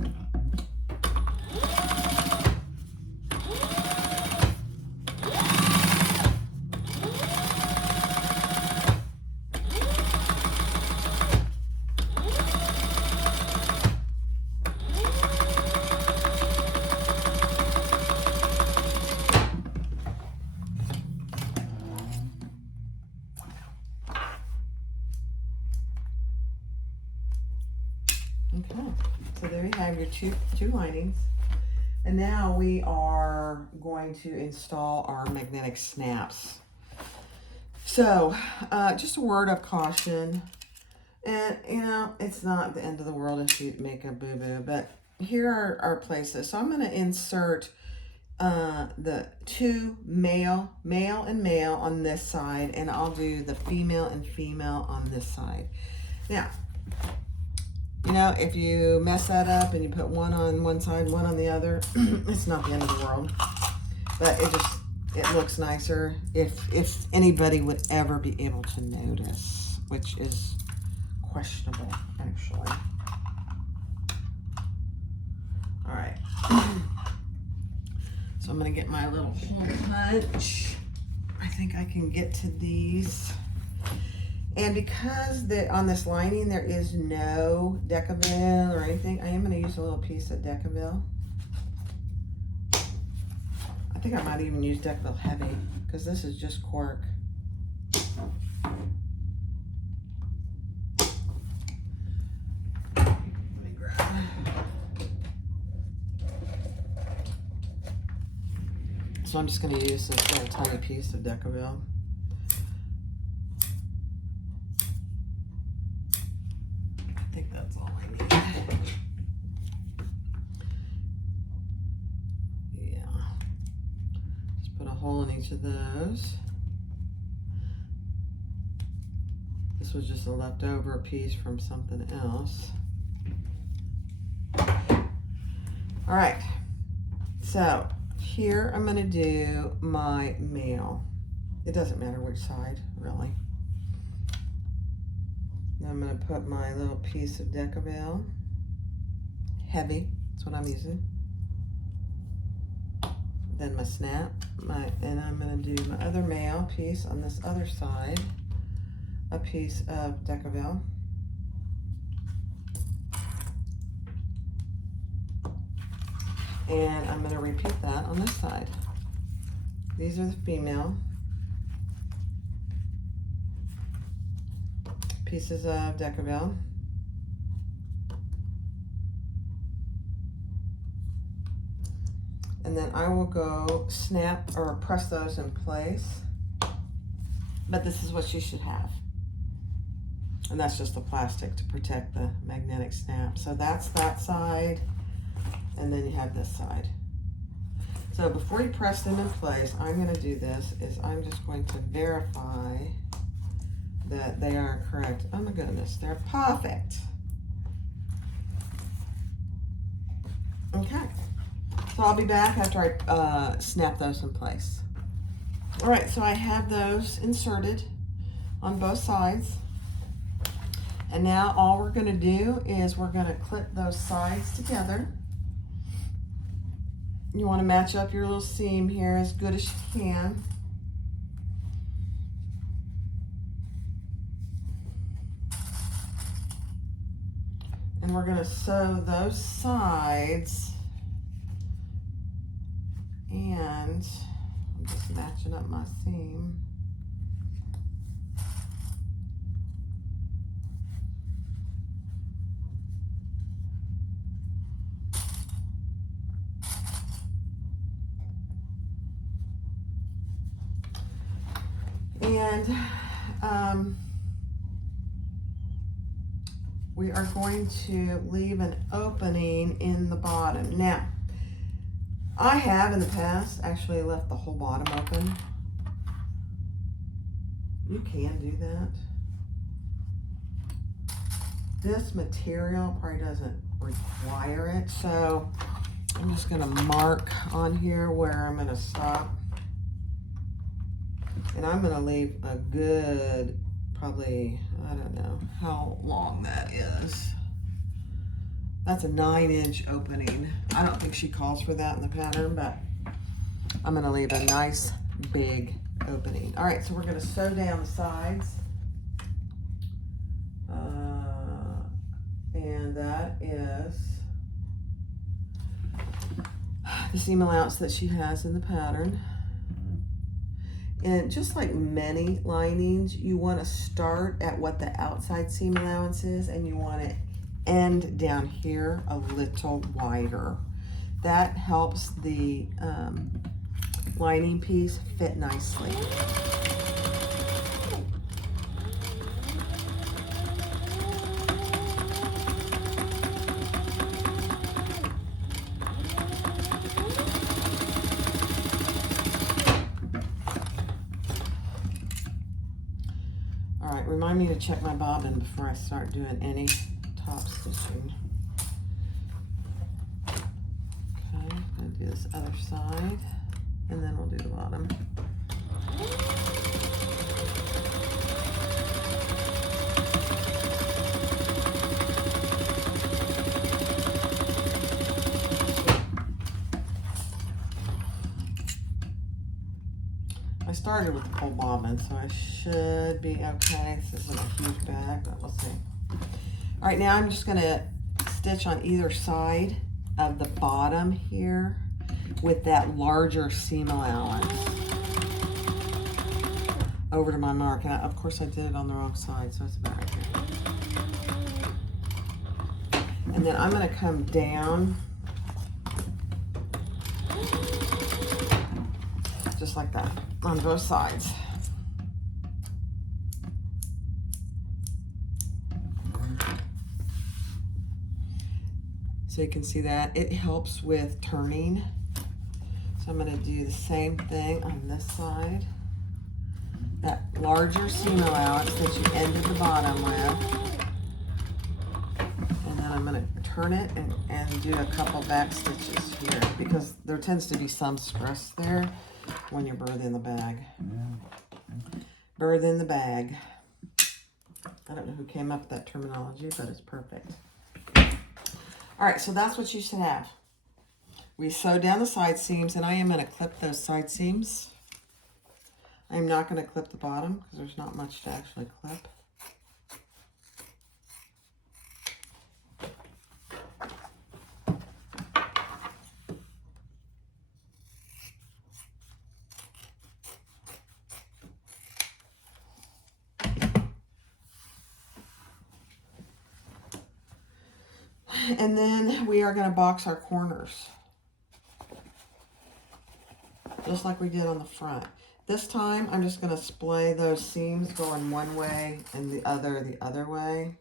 Okay, so there you have your two linings. And now we are going to install our magnetic snaps. So, just a word of caution. And, you know, it's not the end of the world if you make a boo-boo, but here are our places. So I'm going to insert the two male and male on this side, and I'll do the female and female on this side. Now, you know, if you mess that up and you put one on one side, one on the other, it's not the end of the world. But it looks nicer if anybody would ever be able to notice, which is questionable, actually. All right. So I'm going to get my little hole punch. I think I can get to these. And because on this lining there is no Decaville or anything, I am going to use a little piece of Decaville. I think I might even use Decaville Heavy because this is just cork. Let me grab. So I'm just going to use this little tiny piece of Decaville. I think that's all I need. Yeah. Just put a hole in each of those. This was just a leftover piece from something else. All right. So here I'm going to do my male. It doesn't matter which side, really. Now I'm going to put my little piece of Decaville. Heavy, that's what I'm using. Then my snap, and I'm going to do my other male piece on this other side. A piece of Decaville. And I'm going to repeat that on this side. These are the female pieces of Decaville. And then I will go snap or press those in place. But this is what you should have. And that's just the plastic to protect the magnetic snap. So that's that side. And then you have this side. So before you press them in place, I'm going to do this, is I'm just going to verify that they are correct. Oh my goodness, they're perfect. Okay, so I'll be back after I snap those in place. All right, so I have those inserted on both sides. And now all we're going to do is we're going to clip those sides together. You want to match up your little seam here as good as you can. And we're going to sew those sides. And I'm just matching up my seam. And we are going to leave an opening in the bottom. Now, I have in the past actually left the whole bottom open. You can do that. This material probably doesn't require it, so I'm just gonna mark on here where I'm gonna stop. And I'm gonna leave a good, probably, I don't know how long that is. That's a 9-inch opening. I don't think she calls for that in the pattern, but I'm gonna leave a nice big opening. All right, so we're gonna sew down the sides. And that is the seam allowance that she has in the pattern. And just like many linings, you want to start at what the outside seam allowance is, and you want to end down here a little wider. That helps the lining piece fit nicely. Remind me to check my bobbin before I start doing any top stitching. Okay, I'm going to do this other side, and then we'll do the bottom. I started with the full bobbin, so I should be okay. This isn't a huge bag, but we'll see. All right, now I'm just gonna stitch on either side of the bottom here with that larger seam allowance over to my mark. And of course I did it on the wrong side, so it's about right here. And then I'm gonna come down just like that on both sides. So you can see that it helps with turning. So I'm going to do the same thing on this side. That larger seam allowance that you ended the bottom with. And then I'm going to turn it and do a couple back stitches here, because there tends to be some stress there when you're birthing the bag. Birth in the bag. I don't know who came up with that terminology, but it's perfect. All right, so that's what you should have. We sewed down the side seams, and I am going to clip those side seams. I'm not going to clip the bottom because there's not much to actually clip. And then we are going to box our corners, just like we did on the front. This time, I'm just going to splay those seams going one way and the other way.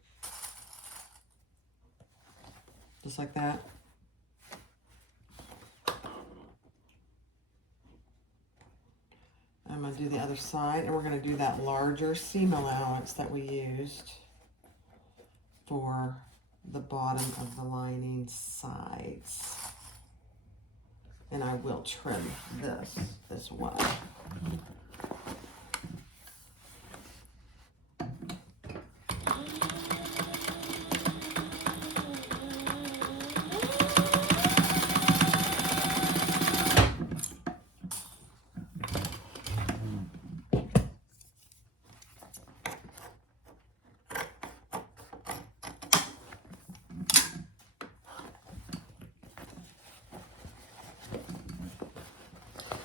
Just like that. I'm going to do the other side, and we're going to do that larger seam allowance that we used for the bottom of the lining sides. And I will trim this as well.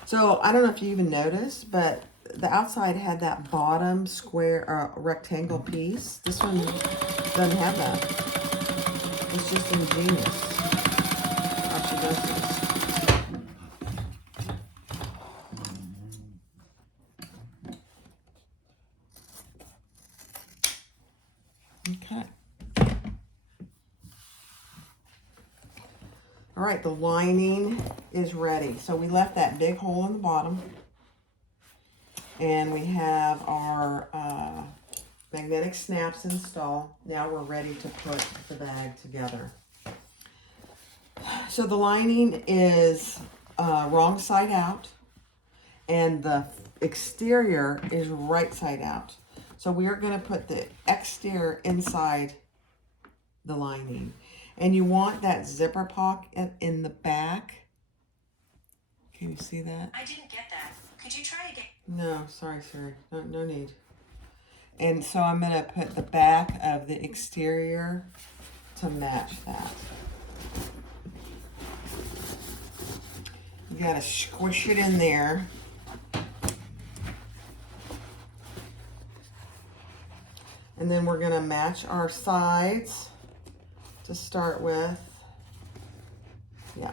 So I don't know if you even noticed, but the outside had that bottom square rectangle piece. This one doesn't have that. It's just ingenious how she does this. All right, the lining is ready. So we left that big hole in the bottom. And we have our magnetic snaps installed. Now we're ready to put the bag together. So the lining is wrong side out, and the exterior is right side out. So we are going to put the exterior inside the lining. And you want that zipper pocket in the back. Can you see that? I didn't get that. Could you try again? No, sorry, Siri. No need. And so I'm going to put the back of the exterior to match that. You got to squish it in there. And then we're going to match our sides to start with. Yeah.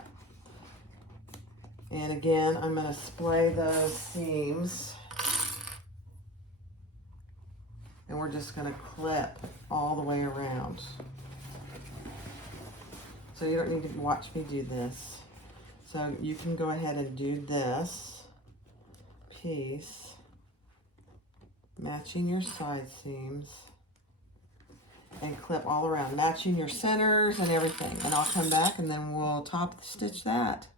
And again, I'm going to splay those seams. And we're just going to clip all the way around. So you don't need to watch me do this. So you can go ahead and do this piece, matching your side seams, and clip all around, matching your centers and everything. And I'll come back and then we'll top stitch that.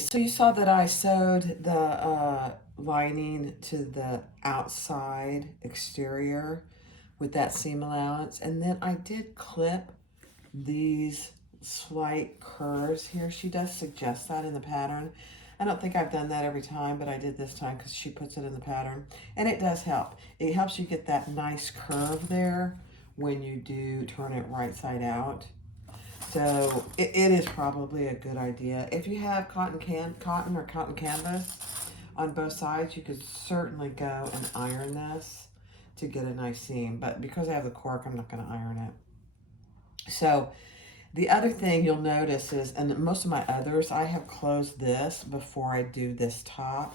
so you saw that I sewed the lining to the outside exterior with that seam allowance, and then I did clip these slight curves here. She does suggest that in the pattern. I don't think I've done that every time, but I did this time because she puts it in the pattern, and it does help. It helps you get that nice curve there when you do turn it right side out. So it is probably a good idea. If you have cotton or cotton canvas on both sides, you could certainly go and iron this to get a nice seam. But because I have the cork, I'm not going to iron it. So the other thing you'll notice is, and most of my others, I have closed this before I do this top.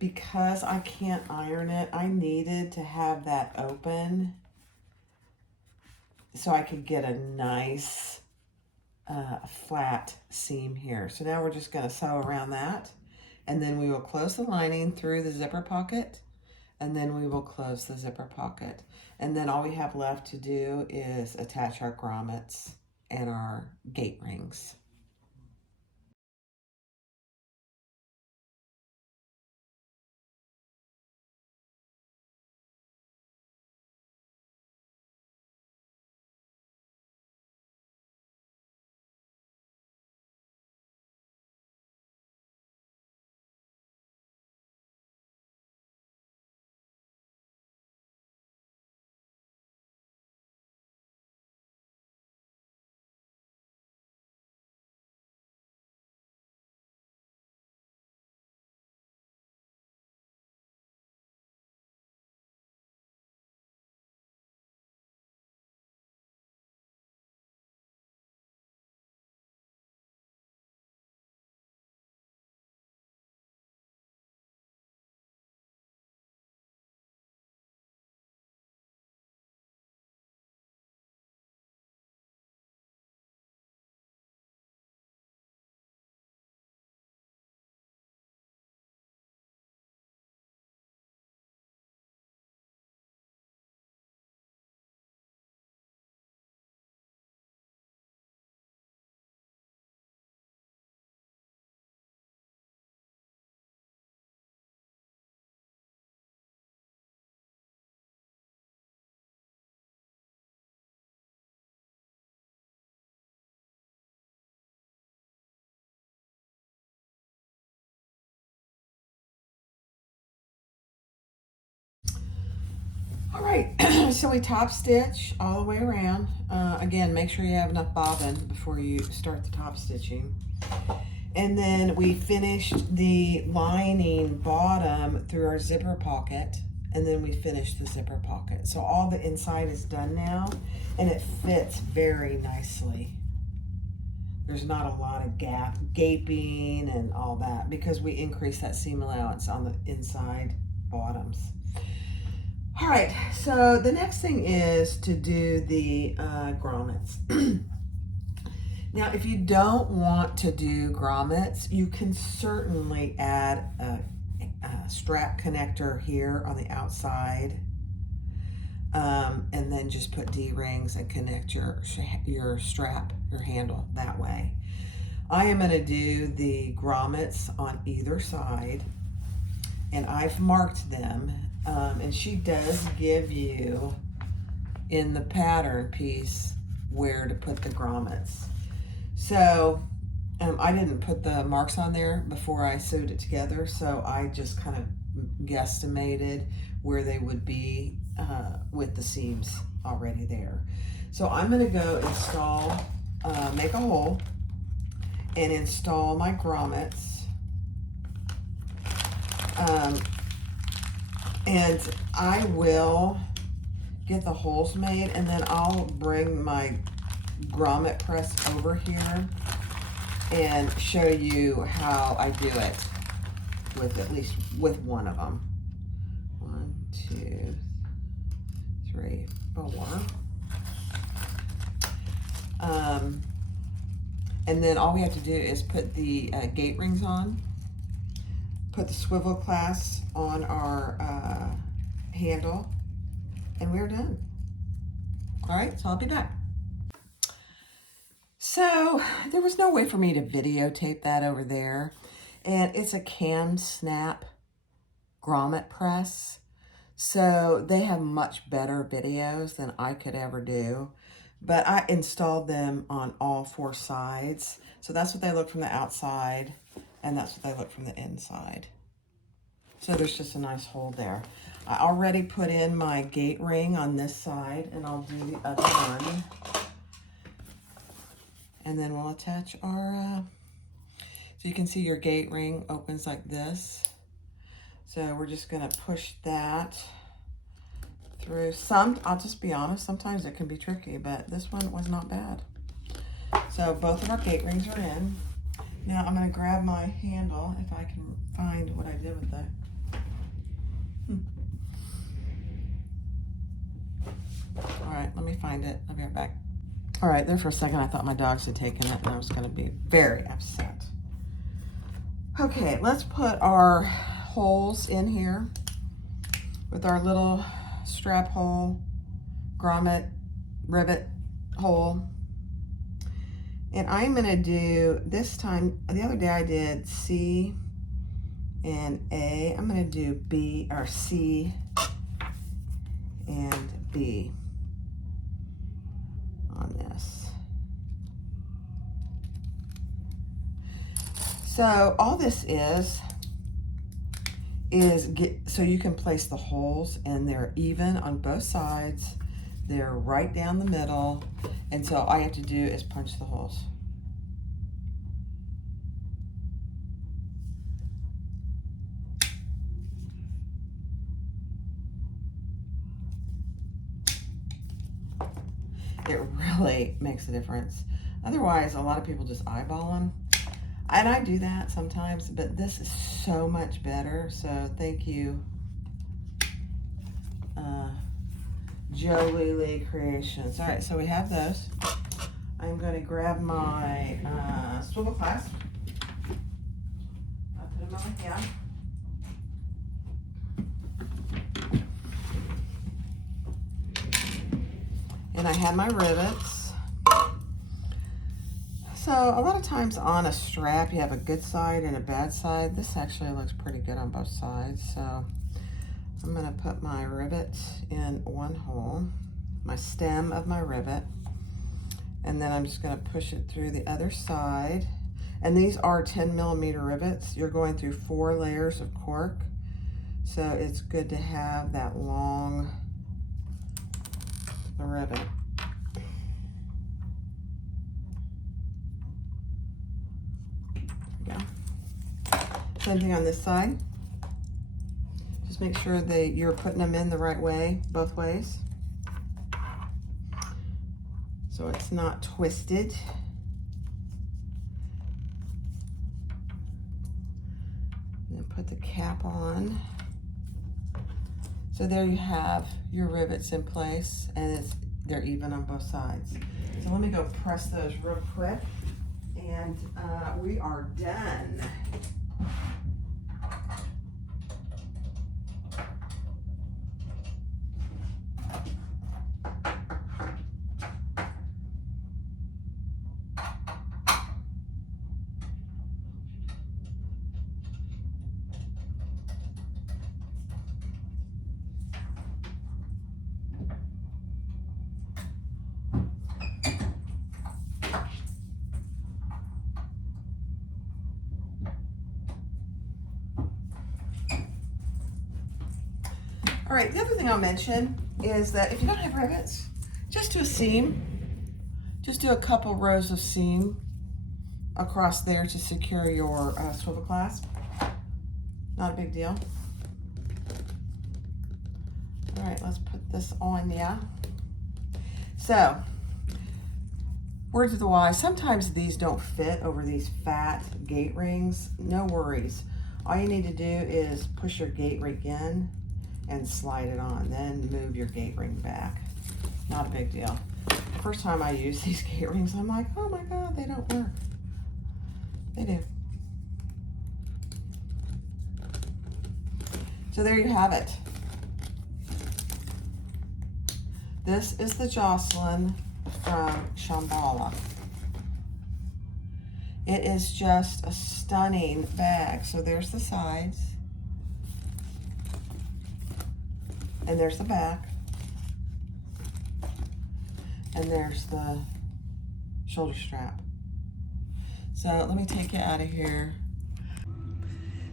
Because I can't iron it, I needed to have that open so I could get a nice flat seam here. So now we're just going to sew around that, and then we will close the lining through the zipper pocket, and then we will close the zipper pocket, and then all we have left to do is attach our grommets and our gate rings. All right, so we top stitch all the way around. Again, make sure you have enough bobbin before you start the top stitching. And then we finished the lining bottom through our zipper pocket, and then we finished the zipper pocket. So all the inside is done now, and it fits very nicely. There's not a lot of gaping and all that because we increased that seam allowance on the inside bottoms. All right, so the next thing is to do the grommets. Now, if you don't want to do grommets, you can certainly add a strap connector here on the outside, and then just put D-rings and connect your strap, your handle that way. I am going to do the grommets on either side, and I've marked them. And she does give you in the pattern piece where to put the grommets. So I didn't put the marks on there before I sewed it together, so I just kind of guesstimated where they would be with the seams already there. So I'm going to go install, make a hole and install my grommets. And I will get the holes made, and then I'll bring my grommet press over here and show you how I do it with at least with one of them. 1, 2, 3, 4. And then all we have to do is put the gate rings on, put the swivel clasps on our handle, and we're done. All right, so I'll be back. So there was no way for me to videotape that over there. and it's a cam snap grommet press. So they have much better videos than I could ever do. But I installed them on all 4 sides. So that's what they look from the outside, and that's what they look from the inside. So there's just a nice hole there. I already put in my gate ring on this side, and I'll do the other one. And then we'll attach our, so you can see your gate ring opens like this. So we're just gonna push that through. I'll just be honest, sometimes it can be tricky, but this one was not bad. So both of our gate rings are in. Now I'm gonna grab my handle if I can find what I did with that. All right, let me find it. I'll be right back. All right, there for a second I thought my dogs had taken it and I was gonna be very upset. Okay, let's put our holes in here with our little strap hole, grommet, rivet hole. And I'm gonna do, this time, the other day I did C and A. I'm gonna do B, or C and B on this. So all this is so you can place the holes, and they're even on both sides. They're right down the middle, and so all I have to do is punch the holes. It really makes a difference. Otherwise, a lot of people just eyeball them. And I do that sometimes, but this is so much better. So thank you, Jocelyne Creations. All right, so we have those. I'm going to grab my swivel clasp. I'll put them on my hand. And I have my rivets. So a lot of times on a strap, you have a good side and a bad side. This actually looks pretty good on both sides. So I'm gonna put my rivet in one hole, my stem of my rivet, and then I'm just gonna push it through the other side. And these are 10mm rivets. You're going through 4 layers of cork. So it's good to have that long rivet. Same thing on this side. Just make sure that you're putting them in the right way, both ways, so it's not twisted. And then put the cap on. So there you have your rivets in place, and they're even on both sides. So let me go press those real quick, and we are done. All right, the other thing I'll mention is that if you don't have rivets, just do a seam. Just do a couple rows of seam across there to secure your swivel clasp. Not a big deal. All right, let's put this on, yeah. So, words of the wise, sometimes these don't fit over these fat gate rings. No worries. All you need to do is push your gate ring in and slide it on, then move your gate ring back. Not a big deal. The first time I used these gate rings, I'm like, oh my God, they don't work. They do. So there you have it. This is the Jocelyne from Shambhala. It is just a stunning bag. So there's the sides. And there's the back. And there's the shoulder strap. So let me take it out of here.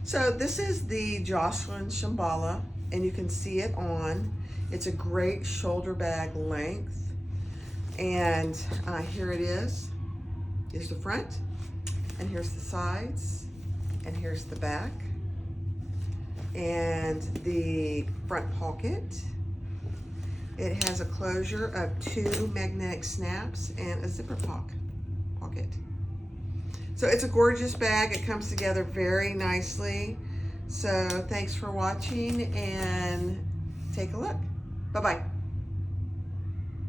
So this is the Jocelyne Shambhala, and you can see it on. It's a great shoulder bag length. And here it is. Here's the front, and here's the sides, and here's the back, and the front pocket. It has a closure of 2 magnetic snaps and a zipper pocket. So it's a gorgeous bag. It comes together very nicely. So thanks for watching, and take a look. Bye-bye.